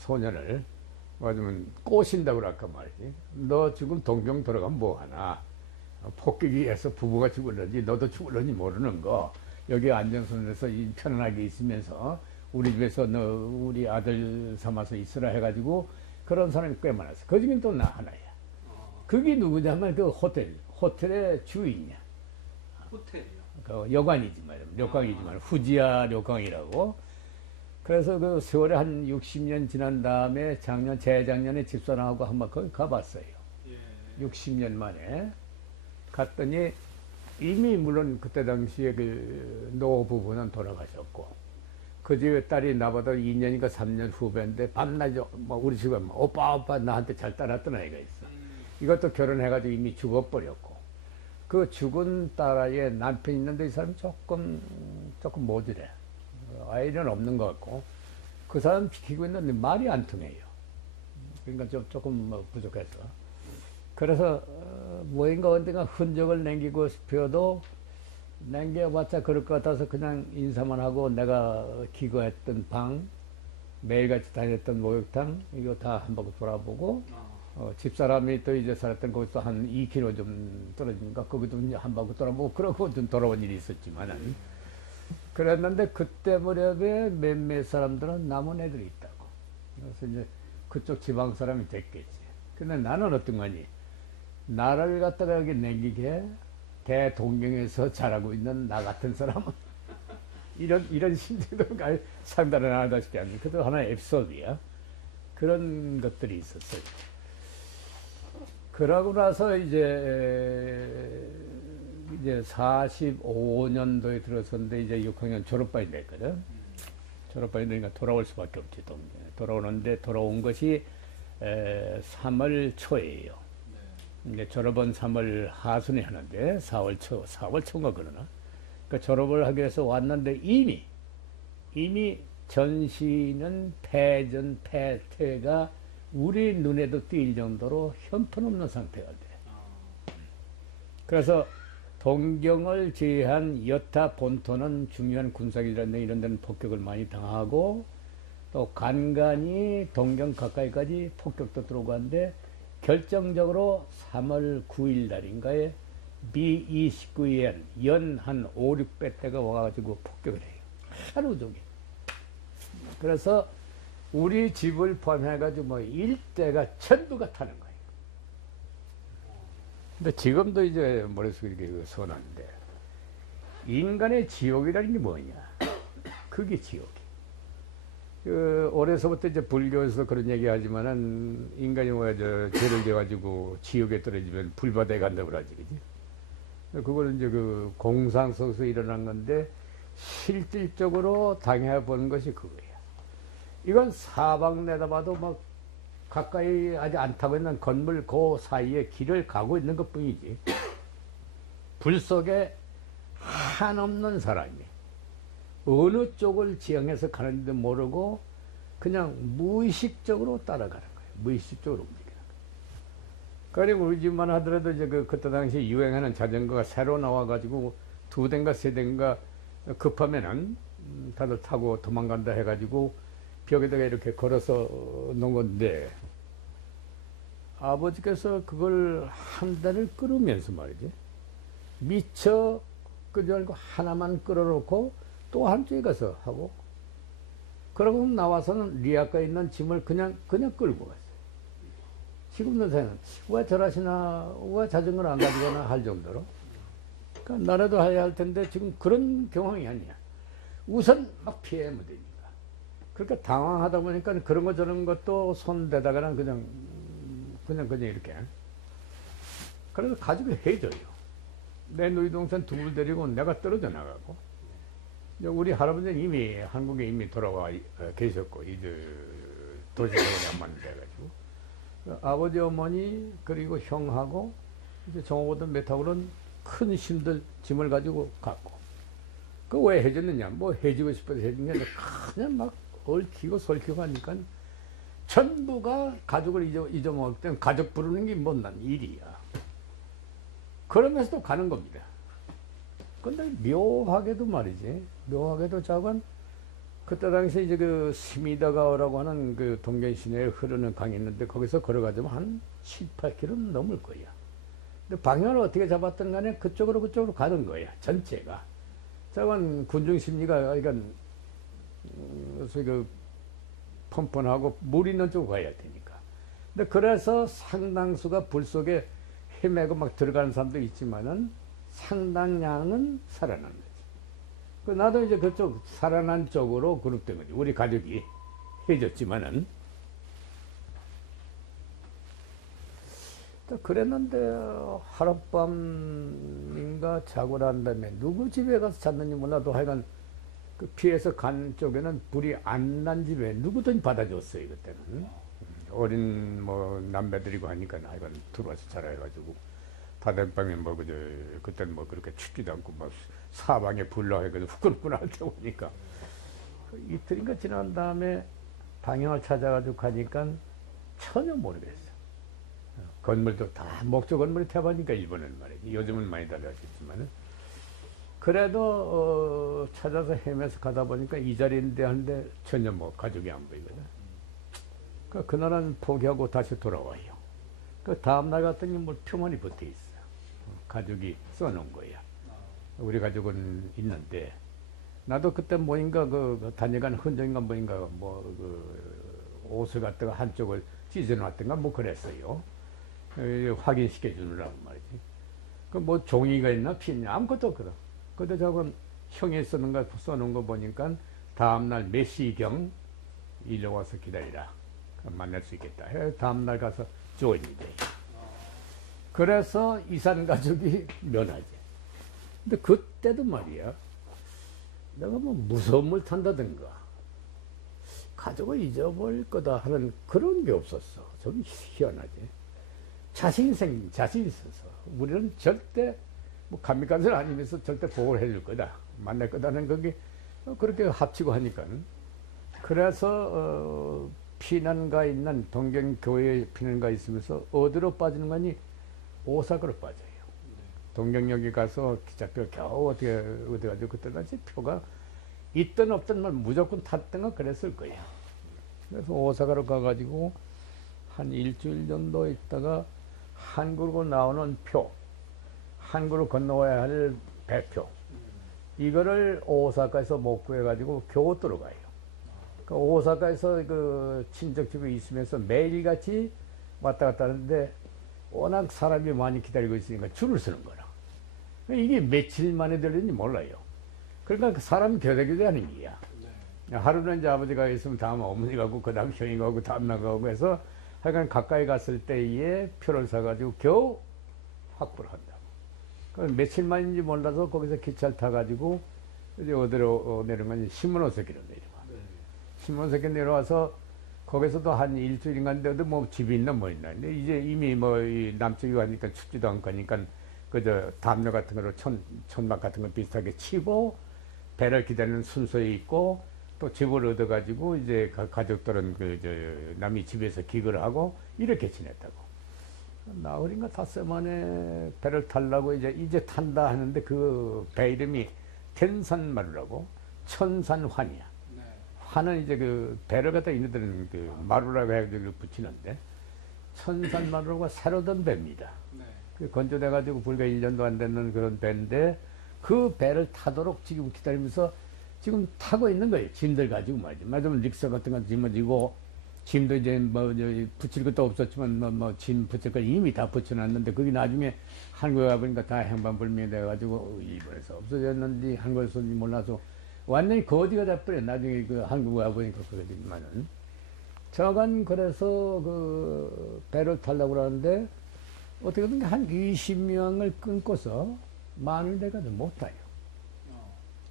맞으면 꼬신다고 그럴까 말이지. 너 지금 동경 들어가면 뭐하나. 폭격에서 부부가 죽을런지, 너도 죽을런지 모르는 거. 여기 안전선에서 편안하게 있으면서, 우리 집에서 너 우리 아들 삼아서 있으라 해가지고, 그런 사람이 꽤 많았어. 그 중에 또 나 하나야. 그게 누구냐면 그 호텔의 주인이야. 호텔이요? 그 여관이지만, 료강이지만, 후지야 료강이라고. 그래서 그 세월에 한 60년 지난 다음에 재작년에 집사람하고 한번 거기 가봤어요. 60년 만에. 갔더니 이미 물론 그때 당시에 그 노부부는 돌아가셨고, 그 집에 딸이 나보다 2년인가 3년 후배인데 밤낮 뭐 우리 집에 오빠 나한테 잘 따랐던 아이가 있어. 이것도 결혼해가지고 이미 죽어버렸고, 그 죽은 딸아이의 남편 있는데 이 사람이 조금 모질해. 아이는 없는 것 같고, 그 사람 지키고 있는데 말이 안 통해요. 그러니까 조금 부족해서. 그래서 뭐인가 언젠가 흔적을 남기고 싶어도 남겨봤자 그럴 것 같아서 그냥 인사만 하고 내가 기거했던 방, 매일같이 다녔던 목욕탕 이거 다 한 바퀴 돌아보고 집사람이 또 이제 살았던 곳도 한 2km 좀 떨어지니까 거기도 이제 한 바퀴 돌아보고 그러고 좀 돌아온 일이 있었지만은 그랬는데 그때 무렵에 몇몇 사람들은 남은 애들이 있다고. 그래서 이제 그쪽 지방 사람이 됐겠지. 근데 나는 어떤 거니? 나를 갖다가 여기 남기게 대동경에서 자라고 있는 나 같은 사람은 이런 심정도 상당히 하다시피 하는 그것도 하나의 에피소드야. 그런 것들이 있었어요. 그러고 나서 이제 45년도에 들어섰는데 이제 6학년 졸업반이 됐거든. 졸업반이 되니까 돌아올 수밖에 없지. 돌아오는데 돌아온 것이 3월 초예요. 이제 졸업은 3월 하순에 하는데 4월 초인가 그러나. 그러니까 졸업을 하기 위해서 왔는데 이미 전시는 패퇴가 우리 눈에도 띌 정도로 형편없는 상태가 돼. 그래서 동경을 제외한 여타 본토는 중요한 군사기지라는 이런 데는 폭격을 많이 당하고 또 간간히 동경 가까이까지 폭격도 들어오고 하는데 결정적으로 3월 9일 날인가에 B-29엔 연 한 5, 600대가 와가지고 폭격을 해요. 하루 종일. 그래서 우리 집을 포함해가지고 뭐 일대가 전부가 타는 거예요. 근데 지금도 이제 머릿속에 이렇게 선한데 인간의 지옥이라는 게 뭐냐? 그게 지옥이. 어려서부터 이제 불교에서 그런 얘기 하지만은 인간이 죄를 져가지고 지옥에 떨어지면 불바다에 간다고 그러지, 그지? 그거는 이제 그 공상 속에서 일어난 건데 실질적으로 당해본 것이 그거야. 이건 사방 내다봐도 막 가까이 아직 안 타고 있는 건물 그 사이에 길을 가고 있는 것 뿐이지. 불 속에 한없는 사람이 어느 쪽을 지향해서 가는지도 모르고 그냥 무의식적으로 따라가는 거예요. 무의식적으로 움직이는 거예요. 그리고 우리 집만 하더라도 이제 그때 당시 유행하는 자전거가 새로 나와가지고 2대인가 3대인가 급하면은 다들 타고 도망간다 해가지고 벽에다가 이렇게 걸어서 놓은 건데, 아버지께서 그걸 한 달을 끌으면서 말이지, 미처 끄지 말고 하나만 끌어놓고 또 한쪽에 가서 하고, 그러고 나와서는 리아카에 있는 짐을 그냥 끌고 갔어요. 지금도 생각은 왜 저러시나, 왜 자전거를 안 가지거나 할 정도로. 그러니까 나라도 해야 할 텐데 지금 그런 경황이 아니야. 우선 막 피해야 되니까. 그러니까 당황하다 보니까 그런 거 저런 것도 손대다가는 그냥 이렇게. 그래서 가지고 해줘요. 내 누이 동생 둘 데리고 내가 떨어져 나가고. 우리 할아버지는 이미 한국에 이미 돌아와 계셨고, 이제 도시락을 안 맞는 돼가지고. 아버지, 어머니, 그리고 형하고, 이제 정호보다 몇하고는 큰 힘들 짐을 가지고 갔고. 그 왜 해줬느냐? 뭐 해주고 싶어서 해준 게 아니라 그냥 막 얽히고 설키고 하니까 전부가 가족을 잊어먹을 땐 가족 부르는 게 못난 일이야. 그러면서도 가는 겁니다. 근데 묘하게도 말이지, 묘하게도 작은 그때 당시에 이제 그 스미다가와라고 하는 그 동경 시내에 흐르는 강이 있는데 거기서 걸어가자면 한 7, 8km 넘을 거야. 근데 방향을 어떻게 잡았든 간에 그쪽으로 가는 거야, 전체가. 작은 군중 심리가, 그러니까, 그, 펀펀하고 물 있는 쪽으로 가야 되니까. 근데 그래서 상당수가 불 속에 헤매고 막 들어가는 사람도 있지만은 상당량은 살아난 거지. 나도 이제 그쪽 살아난 쪽으로 그룹된 거지. 우리 가족이 해줬지만은. 또 그랬는데 하룻밤인가 자고 난 다음에 누구 집에 가서 잤는지 몰라도 하여간 그 피해서 간 쪽에는 불이 안 난 집에 누구든지 받아줬어요. 그때는 어린 뭐 남매들이고 하니까 하여간 들어와서 자라 해가지고 다락방에 뭐 그때는 뭐 그렇게 춥지도 않고 막 사방에 불러 해가지고 후끈후끈 할 때 오니까 이틀인가 지난 다음에 방향을 찾아가지고 가니까 전혀 모르겠어요. 건물도 다 목조 건물이 태반이니까 일본은 말이지. 요즘은 많이 달라졌지만은 그래도 찾아서 헤매서 가다 보니까 이 자리인데 하는데 전혀 뭐 가족이 안 보이거든. 그날은 포기하고 다시 돌아와요. 그 다음날 갔더니 뭐 표만이 붙어 있어요. 가족이 써놓은 거야. 우리 가족은 있는데 나도 그때 뭐인가 다녀간 흔적인가 뭐인가 옷을 갖다가 한쪽을 찢어놨던가 뭐 그랬어요. 확인시켜 주느라고 말이지. 그 뭐 종이가 있나 피있냐 아무것도 없거든. 근데 저건 형이 써놓은 거 보니까 다음날 몇 시경 일로 와서 기다리라. 만날 수 있겠다. 다음날 가서 조인이 돼. 그래서 이산 가족이 면하지. 근데 그때도 말이야. 내가 뭐 무서운 물 탄다든가 가족을 잊어버릴 거다 하는 그런 게 없었어. 좀 희한하지. 자신이 있어서 우리는 절대 뭐 감미간을 아니면서 절대 보호를 해줄 거다. 만날 거다는 그게 그렇게 합치고 하니까는. 그래서 피난가 있는 동경교회에 피난가 있으면서 어디로 빠지는 거니? 오사카로 빠져요. 동경역에 가서 기차표 겨우 어디 가지고 그때 당시 표가 있든 없든 말 무조건 탔던가 그랬을 거예요. 그래서 오사카로 가가지고 한 일주일 정도 있다가 한국으로 나오는 표, 한국으로 건너와야 할 배표, 이거를 오사카에서 못 구해가지고 교토로 가요. 그 오사카에서 그 친척집에 있으면서 매일같이 왔다 갔다 하는데 워낙 사람이 많이 기다리고 있으니까 줄을 서는 거라. 이게 며칠 만에 들리는지 몰라요. 그러니까 그 사람 교대하는 게야. 하루는 이제 아버지가 있으면 다음 어머니 가고 그 다음 형이 가고 다음 나가고 해서 하여간 가까이 갔을 때에 표를 사가지고 겨우 확보를 한다고. 며칠 만인지 몰라서 거기서 기차를 타가지고 이제 어디로 내려가니 신문호석기로 내려와. 신문호석기 내려와서 거기서도 한 일주일인가인데도 뭐 집이 있나 뭐 있나. 근데 이제 이미 뭐 남쪽에 가니까 춥지도 않고 하니까 그저 담요 같은 거로 천막 같은 거 비슷하게 치고 배를 기다리는 순서에 있고 또 집을 얻어가지고 이제 가족들은 남이 집에서 기거를 하고 이렇게 지냈다고. 나흘인가 닷새 만에 배를 타려고 이제 탄다 하는데 그 배 이름이 텐산마루라고 천산환이야. 네. 환은 이제 그 배를 갖다 이네들은 그 마루라고 해가지고 붙이는데 천산마루가 새로 든 배입니다. 네. 그 건조돼가지고 불과 1년도 안 되는 그런 배인데 그 배를 타도록 지금 기다리면서 지금 타고 있는 거예요. 짐들 가지고 말이죠. 말하자면 릭서 같은 거 짊어지고 짐도 이제 붙일 것도 없었지만 짐 붙일 거 이미 다 붙여놨는데 그게 나중에 한국에 가보니까 다 행방불명이 돼가지고 일본에서 없어졌는지 한국에서 몰라서 완전히 거지가 돼버려. 나중에 그 한국에 가보니까 그거지만은 저간 그래서 그 배를 타려고 그러는데 어떻게든 한 20명을 끊고서 만을 돼가지고 못 타요.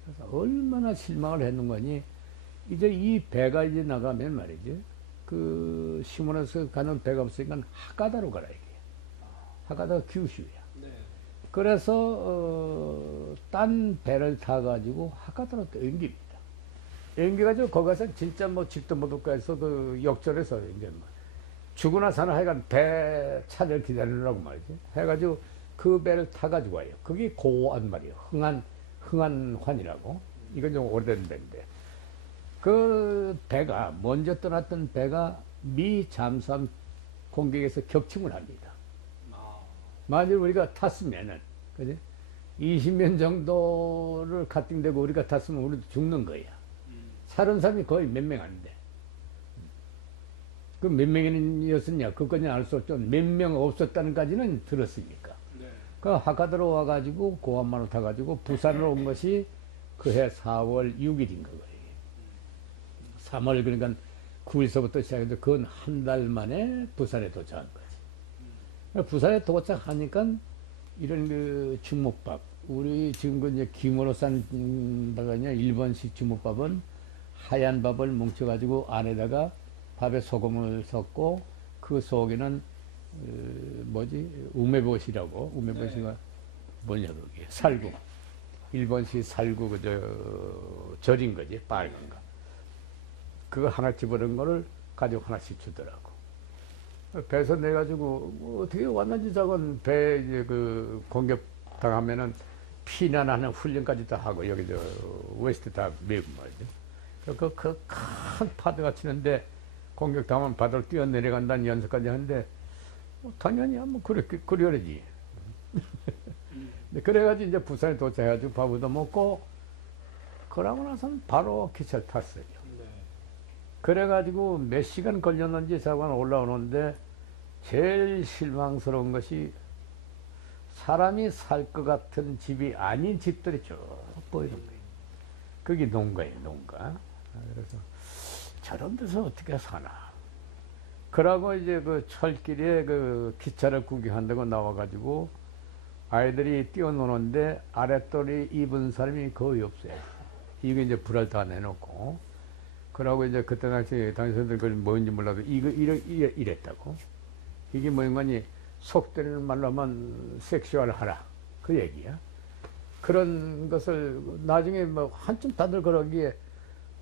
그래서 얼마나 실망을 했는 거니, 이제 이 배가 이제 나가면 말이지, 그 시몬에서 가는 배가 없으니까 하가다로 가라 이게. 하가다가 규슈야. 네. 그래서 딴 배를 타가지고 하가다로 또 옮깁니다. 옮겨가지고 거기 가서 진짜 뭐 집도 못 얻고 해서 그 역전해서 이제 뭐 죽으나 사나 하여간 배 차를 기다리려고 말이지. 해가지고 그 배를 타가지고 와요. 그게 고안 말이에요. 흥한환이라고. 이건 좀 오래된 배인데. 그 배가, 먼저 떠났던 배가 미 잠수함 공격에서 격침을 합니다. 만일 우리가 탔으면은, 그지? 20년 정도를 가팅되고 우리가 탔으면 우리도 죽는 거야. 살은 사람이 거의 몇 명 안 돼. 그 몇 명이었었냐? 그것까지는 알 수 없죠. 몇 명 없었다는까지는 들었으니까. 네. 그 하카도로 와가지고 고함만을 타가지고 부산으로 온 것이 그해 4월 6일인 거예요. 3월 그러니까 9일서부터 시작해서 그건 한 달 만에 부산에 도착한 거지. 부산에 도착하니까 이런 그 주먹밥, 우리 지금 그 이제 김으로 싼 바가냐 일본식 주먹밥은 하얀 밥을 뭉쳐가지고 안에다가 밥에 소금을 섞고 그 속에는 우메보시라고. 우메보시가 네. 뭐냐 그게 살구. 일본식 살구 그저 절인 거지 빨간 거. 그거 하나 집어넣은 거를 가지고 하나씩 주더라고. 배에서 내가지고 어떻게 왔는지 저건 배 이제 그 공격 당하면은 피난하는 훈련까지 다 하고 여기 저 웨스트 다 메고 말이죠. 그 큰 파도가 치는데 공격 당하면 바다로 뛰어내려간다는 연습까지 하는데 당연히 한번 그러지. 그래가지고 이제 부산에 도착해가지고 밥도 먹고 그러고 나서는 바로 기차를 탔어요. 네. 그래가지고 몇 시간 걸렸는지 사관 올라오는데 제일 실망스러운 것이 사람이 살 것 같은 집이 아닌 집들이 쭉 보이는 거예요. 그게 농가예요, 농가. 그래서 저런 데서 어떻게 사나. 그러고 이제 그 철길에 그 기차를 구경한다고 나와가지고 아이들이 뛰어노는데 아랫돌이 입은 사람이 거의 없어요. 이거 이제 불을 다 내놓고. 그러고 이제 그때 당시 당신들 그걸 뭔지 몰라도 이랬다고. 이게 뭐인가니 속되는 말로 하면 섹슈얼 하라. 그 얘기야. 그런 것을 나중에 뭐 한참 다들 그러기에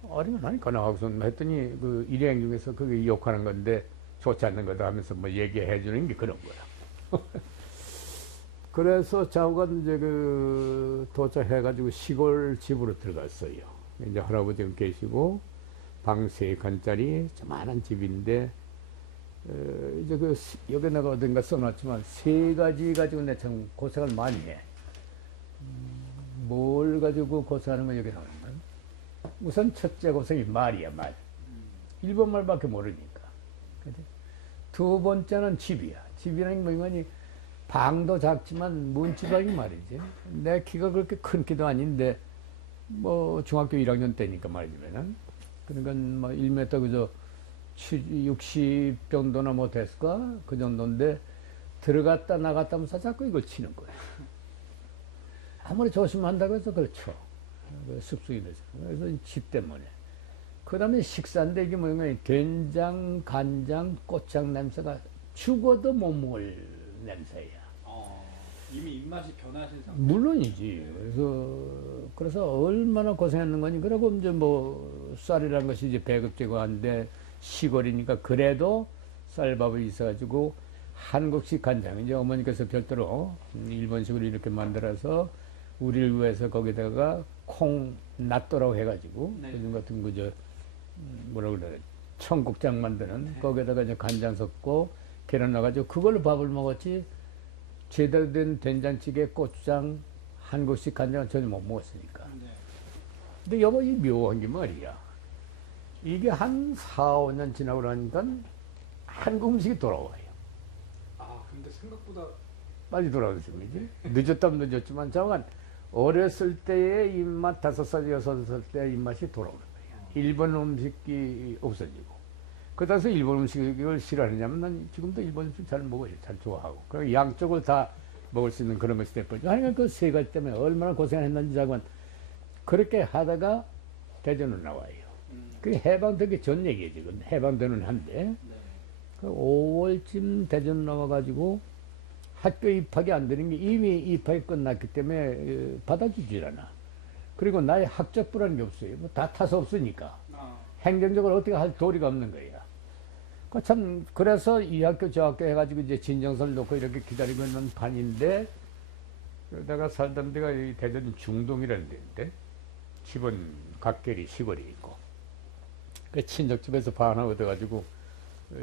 어린아니까 나가고서 했더니 그 일행 중에서 그게 욕하는 건데 좋지 않는 거다 하면서 뭐 얘기해 주는 게 그런 거야. 그래서 자우가 이제 그 도착해가지고 시골 집으로 들어갔어요. 이제 할아버지가 계시고 방 3칸짜리 조그마한 집인데 이제 그 여기 내가 어딘가 써놨지만 3가지 가지고 내가 참 고생을 많이 해. 뭘 가지고 고생하는 건 여기 나오는 거야. 우선 첫째 고생이 말이야, 말. 일본말밖에 모르니까. 그치? 두 번째는 집이야. 집이라는 게 뭐니 방도 작지만 문지방이 말이지. 내 키가 그렇게 큰 키도 아닌데 뭐 중학교 1학년 때니까 말이면은 그러니까 뭐 1m 그저 60 정도나 뭐 됐을까? 그 정도인데 들어갔다 나갔다 하면서 자꾸 이걸 치는 거야. 아무리 조심한다고 해서 그렇죠. 습성이 돼서. 그래서 집 때문에. 그 다음에 식사인데 이게 뭐냐. 된장, 간장, 고추장 냄새가 죽어도 못 먹을 냄새야. 이미 입맛이 변하신 상태. 물론이지. 그래서 얼마나 고생했는 거니. 그러고 이제 뭐 쌀이라는 것이 이제 배급제고 한데 시골이니까 그래도 쌀밥이 있어가지고 한국식 간장, 이제 어머니께서 별도로 일본식으로 이렇게 만들어서 우리를 위해서 거기다가 콩 낫또라고 해가지고 네. 요즘 같은 그저 뭐라 그래 청국장 만드는 거기다가 이제 간장 섞고 계란 넣어가지고 그걸로 밥을 먹었지. 제대로 된 된장찌개, 고추장, 한국식 간장은 전혀 못 먹었으니까. 네. 근데 여보, 이 묘한 게 말이야. 이게 한 4, 5년 지나고 나니까 한국 음식이 돌아와요. 아 근데 생각보다 빨리 돌아오는 셈이지. 늦었다면 늦었지만, 잠깐, 어렸을 때의 입맛, 5살, 6살 때의 입맛이 돌아오는 거야. 일본 음식이 없어지고. 그래서 일본 음식을 싫어하느냐면 난 지금도 일본 음식 잘 먹어요. 잘 좋아하고. 그리고 양쪽을 다 먹을 수 있는 그런 것이 돼버리죠. 하여간 그 세 가지 때문에 얼마나 고생했는지 자관 그렇게 하다가 대전으로 나와요. 그게 해방되기 전 얘기예요, 지금. 해방되는 한데. 네. 그 5월쯤 대전 나와가지고 학교 입학이 안 되는 게 이미 입학이 끝났기 때문에 받아주질 않아. 그리고 나의 학적부라는 게 없어요. 뭐 다 타서 없으니까. 아, 행정적으로 어떻게 할 도리가 없는 거야. 그 참, 그래서 이 학교 저 학교 해가지고 이제 진정서를 놓고 이렇게 기다리고 있는 판인데, 그러다가 살던 데가 이 대전 중동이라는 데인데, 집은 각결이 시골에 있고, 그 친척집에서 방 하나 얻어가지고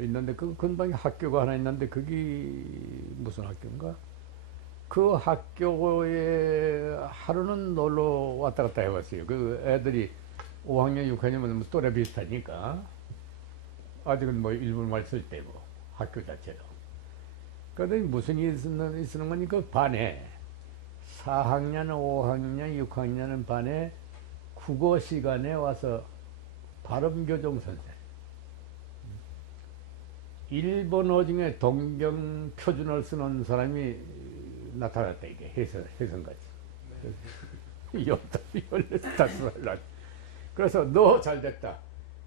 있는데, 그 근방에 학교가 하나 있는데, 그게 무슨 학교인가? 그 학교에 하루는 놀러 왔다 갔다 해봤어요. 그 애들이 5학년, 6학년이면 뭐 또래 비슷하니까. 아직은 뭐 일본말 쓸 때고, 학교 자체로. 그런데 무슨 일이 있는 거니까 반에 4학년, 5학년, 6학년은 반에 국어 시간에 와서 발음교정 선생. 일본어 중에 동경 표준어를 쓰는 사람이 나타났다, 이게. 해성같이. 열다섯 살 날. 그래서 너 잘 됐다.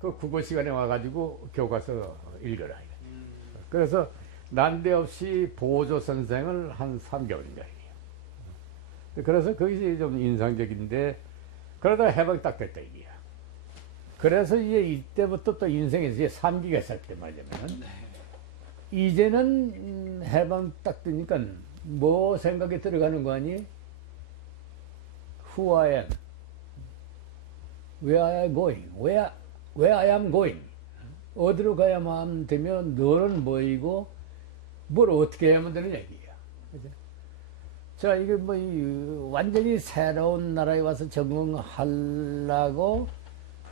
그 국어 시간에 와가지고 교과서 읽어라. 그래서 난데없이 보조 선생을 한 3개월인가 해요. 그래서 그것이 좀 인상적인데, 그러다가 해방이 딱 됐다, 이게야. 그래서 이제 이때부터 또 인생에서 이제 3기가 시작돼, 말하자면. 이제는 해방 딱 되니까 뭐 생각이 들어가는 거 아니? Who I am? Where I am going? Where I am going? 어디로 가야만 되면 너는 뭐이고 뭘 어떻게 해야만 되는 얘기야. 그죠? 자, 이게 뭐 완전히 새로운 나라에 와서 적응하려고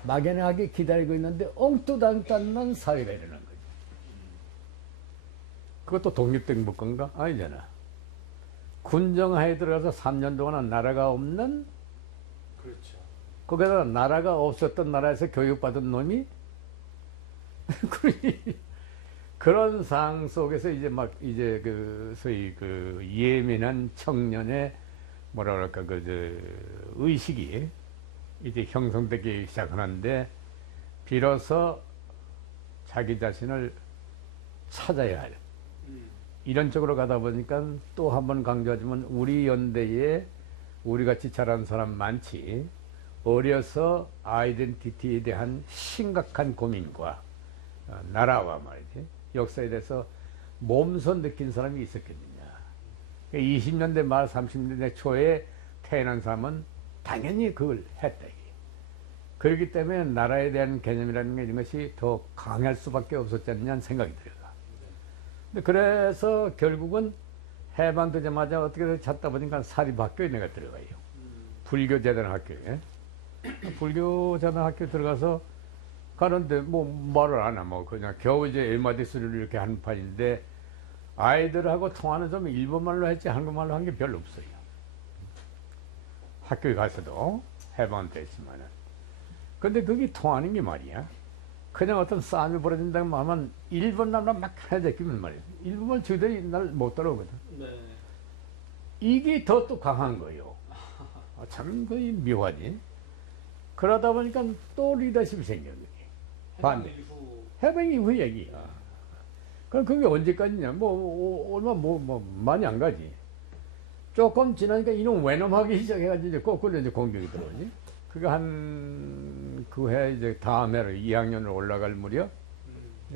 막연하게 기다리고 있는데 엉뚱당딴난 사회가 일어난 거지. 그것도 독립행복권가? 아니잖아. 군정하에 들어가서 3년 동안 나라가 없는, 그렇죠. 거기다가 나라가 없었던 나라에서 교육받은 놈이 그런 상황 속에서 이제 막 이제 그 소위 그 예민한 청년의 뭐라 그럴까 의식이 이제 형성되기 시작하는데, 비로소 자기 자신을 찾아야 할 이런 쪽으로 가다 보니까 또 한 번 강조하지만 우리 연대에 우리같이 자란 사람 많지. 어려서 아이덴티티에 대한 심각한 고민과 나라와 말이지 역사에 대해서 몸소 느낀 사람이 있었겠느냐. 20년대 말 30년대 초에 태어난 사람은 당연히 그걸 했다. 그렇기 때문에 나라에 대한 개념이라는 게 이런 것이 더 강할 수밖에 없었지 않느냐는 생각이 들어가. 그래서 결국은 해방되자마자 어떻게 찾다 보니까 사립학교에 내가 들어가요. 불교재단 학교에. 불교재단 학교 들어가서 가는데 뭐 말을 안 해. 뭐 그냥 겨우 이제 일마디 수리를 이렇게 하는 판인데, 아이들하고 통화는 좀 일본말로 했지 한국말로 한 게 별로 없어요. 학교에 가서도 해방됐지만은. 근데 그게 통하는 게 말이야. 그냥 어떤 싸움이 벌어진다고 하면 일본 남자 막 해제끼면 말이야. 일본말 저들이 날 못 따라오거든. 네. 이게 더 또 강한 거예요. 참 거의 묘하지. 그러다 보니까 또 리더십이 생겨. 반대. 해방 이후 얘기야. 그럼 그게 언제까지냐? 뭐 얼마 뭐 많이 안 가지. 조금 지나니까 이놈 외놈하기 시작해가지고 이제 거꾸로 이제 공격이 들어오지. 그게 한 그 해 이제 다음 해로 2학년으로 올라갈 무렵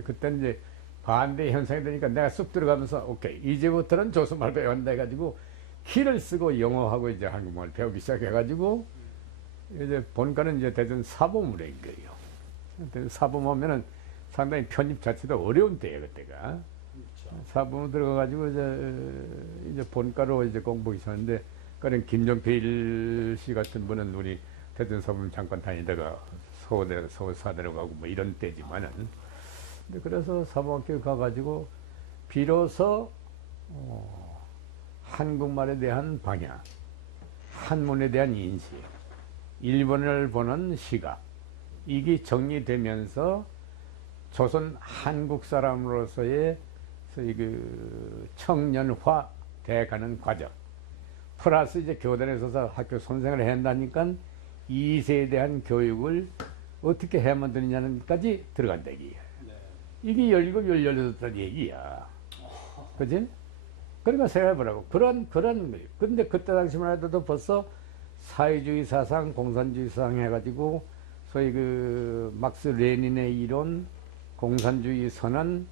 그때는 이제 반대 현상이 되니까 내가 쑥 들어가면서 오케이 이제부터는 조선말 배운다 해가지고 키를 쓰고 영어하고 이제 한국말 배우기 시작해가지고 이제 본가는 이제 대전 사범으로인 거예요. 대전 사범하면은 상당히 편입 자체도 어려운 때예요 그때가. 그렇죠. 사범 들어가가지고 이제 본가로 이제 공부하기 시작했는데 그런 김종필 씨 같은 분은 우리 대전 사범 잠깐 다니다가 서울사대로 가고 뭐 이런 때지만은 근데 그래서 사범학교 가가지고 비로소 한국말에 대한 방향, 한문에 대한 인식, 일본을 보는 시각 이게 정리되면서 조선 한국 사람으로서의 소위 그 청년화 돼가는 과정 플러스 이제 교단에 서서 학교 선생을 한다니까 이세에 대한 교육을 어떻게 해야만 되느냐는까지 들어간다 이게. 이게 17, 18살 얘기야. 그지? 그러니까 생각해보라고. 그런 거예요. 근데 그때 당시만 해도 벌써 사회주의 사상, 공산주의 사상 해가지고 소위 그 막스 레닌의 이론, 공산주의 선언,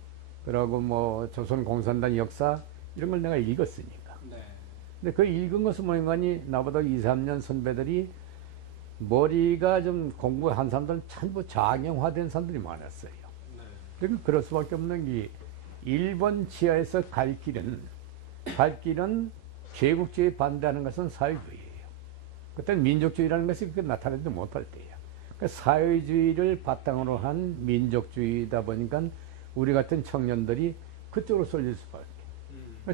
그러고 뭐 조선 공산당 역사 이런 걸 내가 읽었으니까. 네. 근데 그 읽은 것은 뭐 인간이 나보다 2, 3년 선배들이 머리가 좀 공부한 사람들은 전부 장형화된 사람들이 많았어요. 그러니까 그럴 수밖에 없는 게 일본 치하에서 갈 길은 제국주의에 반대하는 것은 사회주의예요. 그때는 민족주의라는 것이 그렇게 나타나지도 못할 때예요. 그러니까 사회주의를 바탕으로 한 민족주의다 보니까 우리 같은 청년들이 그쪽으로 쏠릴 수밖에.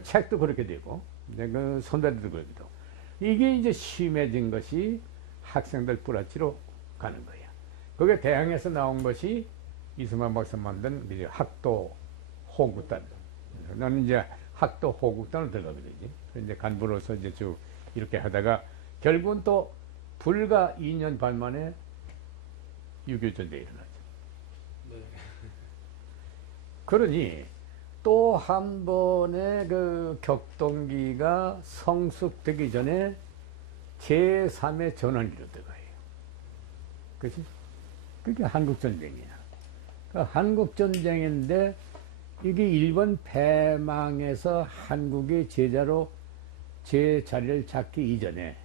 책도 그렇게 되고, 그 선배들도 그렇게 되고. 이게 이제 심해진 것이 학생들 뿌라치로 가는 거야. 그게 대항에서 나온 것이 이승만 박사 만든 이제 학도 호국단. 나는 이제 학도 호국단을 들어가게 되지. 이제 간부로서 이제 쭉 이렇게 하다가 결국은 또 불과 2년 반 만에 6.25 전쟁이 일어나죠. 네. 그러니 또 한 번의 그 격동기가 성숙되기 전에 제3의 전환이 일어나요. 그치? 그게 한국전쟁이야. 그러니까 한국전쟁인데 이게 일본 패망에서 한국의 제자로 제 자리를 잡기 이전에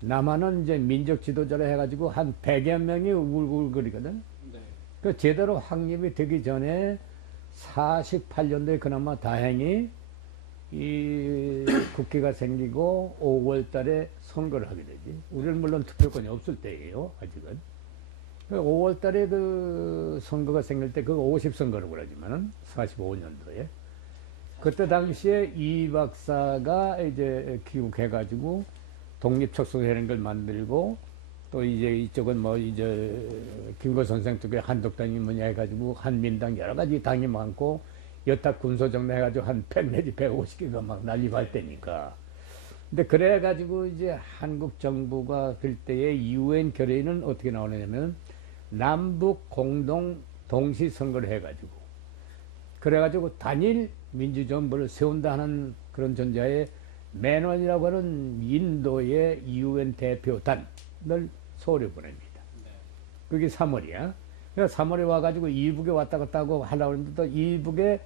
남한은 이제 민족 지도자로 해가지고 한 100여 명이 울글거리거든. 네. 그 제대로 확립이 되기 전에 48년도에 그나마 다행히 이 국회가 생기고 5월 달에 선거를 하게 되지. 우리는 물론 투표권이 없을 때예요, 아직은. 5월 달에 그 선거가 생길 때 그거 50선거라고 그러지만은 45년도에. 그때 당시에 이 박사가 이제 귀국해가지고 독립척소회라는 걸 만들고 또 이제 이쪽은 뭐 이제 김구 선생 쪽에 한독당이 뭐냐 해가지고 한민당 여러 가지 당이 많고 여타 군소정당 해가지고 한 100 내지 150개가 막 난립할 때니까. 근데 그래가지고 이제 한국 정부가 될 때의 UN 결의는 어떻게 나오느냐면 남북 공동 동시 선거를 해가지고 그래가지고 단일 민주정부를 세운다 하는 그런 전자에 맨원이라고 하는 인도의 UN 대표단을 서울에 보냅니다. 그게 3월이야. 그래서 3월에 와가지고 이북에 왔다 갔다 하고 하려고 했는데 또 이북에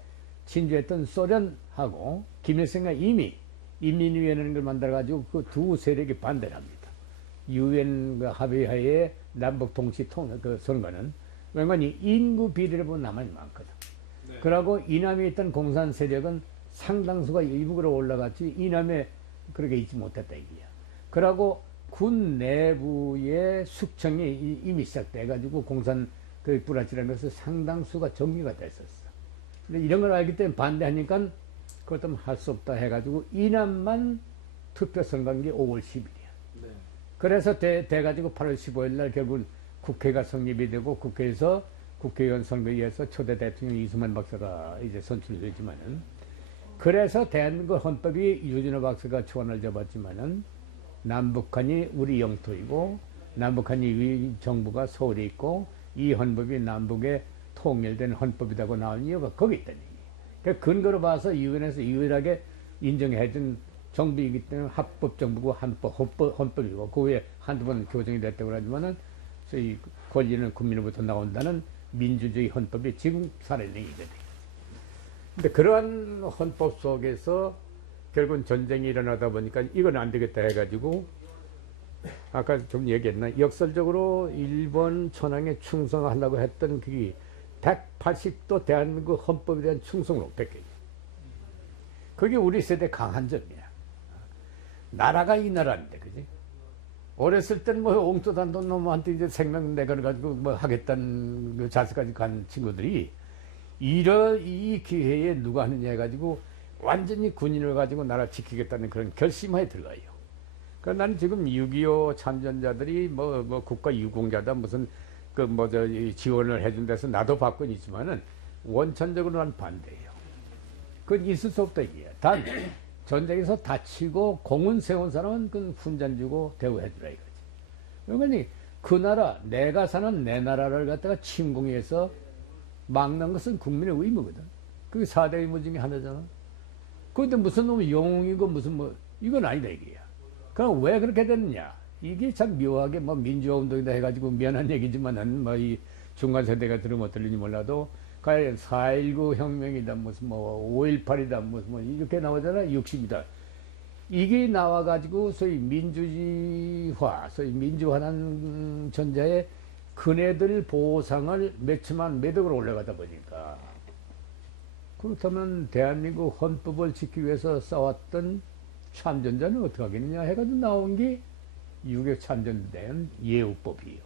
진주했던 소련하고 김일성이 이미 인민위원회를 만들어가지고 그 두 세력이 반대를 합니다. UN 합의하에 남북 동시 그 선거는 왜냐면 인구 비례를 보면 남한이 많거든. 네. 그러고 이남에 있던 공산 세력은 상당수가 이북으로 올라갔지 이남에 그렇게 있지 못했다 이게야. 그러고 군 내부의 숙청이 이미 시작돼가지고 공산 그 불화치라는 것을 상당수가 정리가 됐었어. 근데 이런 걸 알기 때문에 반대하니까 그것도 할 수 없다 해가지고 이남만 투표 선거한 게 5월 10일이야. 네. 그래서 돼가지고 8월 15일 날 결국 국회가 성립이 되고 국회에서 국회의원 선거에서 초대 대통령 이승만 박사가 이제 선출되지만은 그래서 대한민국 헌법이 유진호 박사가 초안을 잡았지만은 남북한이 우리 영토이고 남북한이 우리 정부가 서울에 있고 이 헌법이 남북에 통일된 헌법이라고 나온 이유가 거기 있다는 얘기예요. 그 근거로 봐서 유엔에서 유일하게 인정해준 정부이기 때문에 합법 정부고 헌법이고 그 후에 한두 번 교정이 됐다고 하지만은 소위 권리는 국민으로부터 나온다는 민주주의 헌법이 지금 살아있는 이거든. 근데 그러한 헌법 속에서 결국은 전쟁이 일어나다 보니까 이건 안 되겠다 해가지고 아까 좀 얘기했나 역설적으로 일본 천황에 충성하려고 했던 그게 180도 대한민국 헌법에 대한 충성으로 뺏겨요. 그게 우리 세대 강한 점이야. 나라가 이 나라인데, 그지? 어렸을 땐 뭐 옹토단돈 놈한테 이제 생명 내걸어가지고 뭐 하겠다는 그 자세까지 간 친구들이 이 기회에 누가 하느냐 해가지고 완전히 군인을 가지고 나라 지키겠다는 그런 결심하에 들어가요. 그러니까 나는 지금 6.25 참전자들이 뭐 국가 유공자다 무슨 지원을 해준 데서 나도 받고 있지만은 원천적으로 난 반대예요. 그건 있을 수 없다 이게. 단 전쟁에서 다치고 공은 세운 사람은 그 훈장 주고 대우해주라 이거지. 그러니 그 나라 내가 사는 내 나라를 갖다가 침공해서 막는 것은 국민의 의무거든. 그게 4대 의무 중에 하나잖아. 그런데 무슨 놈이 영웅이고 무슨 뭐 이건 아니다 이게야. 그럼 왜 그렇게 됐느냐? 이게 참 묘하게 뭐 민주화 운동이다 해가지고 미안한 얘기지만은 뭐 이 중간 세대가 들으면 어떨지 몰라도 과연 4.19 혁명이다 무슨 뭐 5.18이다 무슨 뭐 이렇게 나오잖아 60이다. 이게 나와가지고 소위 민주주의화, 소위 민주화한 전자에 그네들 보상을 몇천만 몇 억으로 올라가다 보니까 그렇다면 대한민국 헌법을 지키기 위해서 싸웠던 참전자는 어떻게 하겠느냐 해가지고 나온 게 6.25 참전에 대한 예우법이에요.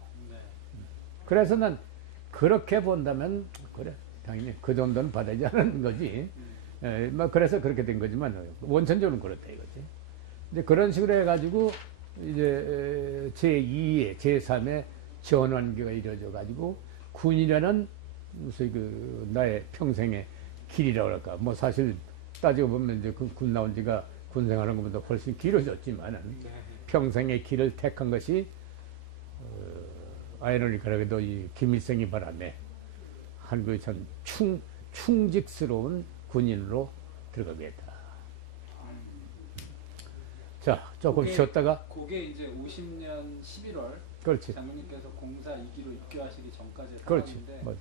그래서 난 그렇게 본다면 그래 당연히 그 정도는 받아야지 하는 거지. 뭐 그래서 그렇게 된 거지만 원천적으로는 그렇다 이거지. 이제 그런 식으로 해가지고 이제 제2의 제3의 전환기가 이루어져 가지고 군이라는 무슨 그 나의 평생의 길이라고 할까. 뭐 사실 따지고 보면 이제 그 군 나온 지가 군 생활하는 것보다 훨씬 길어졌지만은 평생의 길을 택한 것이 아이러니컬하게도 이 김일성이 바람에 한국의 참 충직스러운 군인으로 들어가게 됐다. 자, 조금 쉬었다가. 그게 이제 50년 11월 그렇지. 장로님께서 공사 2기로 입교하시기 전까지 그렇지. 상황인데 맞아.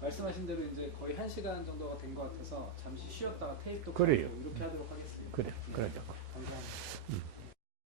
말씀하신 대로 이제 거의 1시간 정도가 된 것 같아서 잠시 쉬었다가 테이프도 그래요. 이렇게 하도록 하겠습니다. 그래, 그러자. 감사합니다.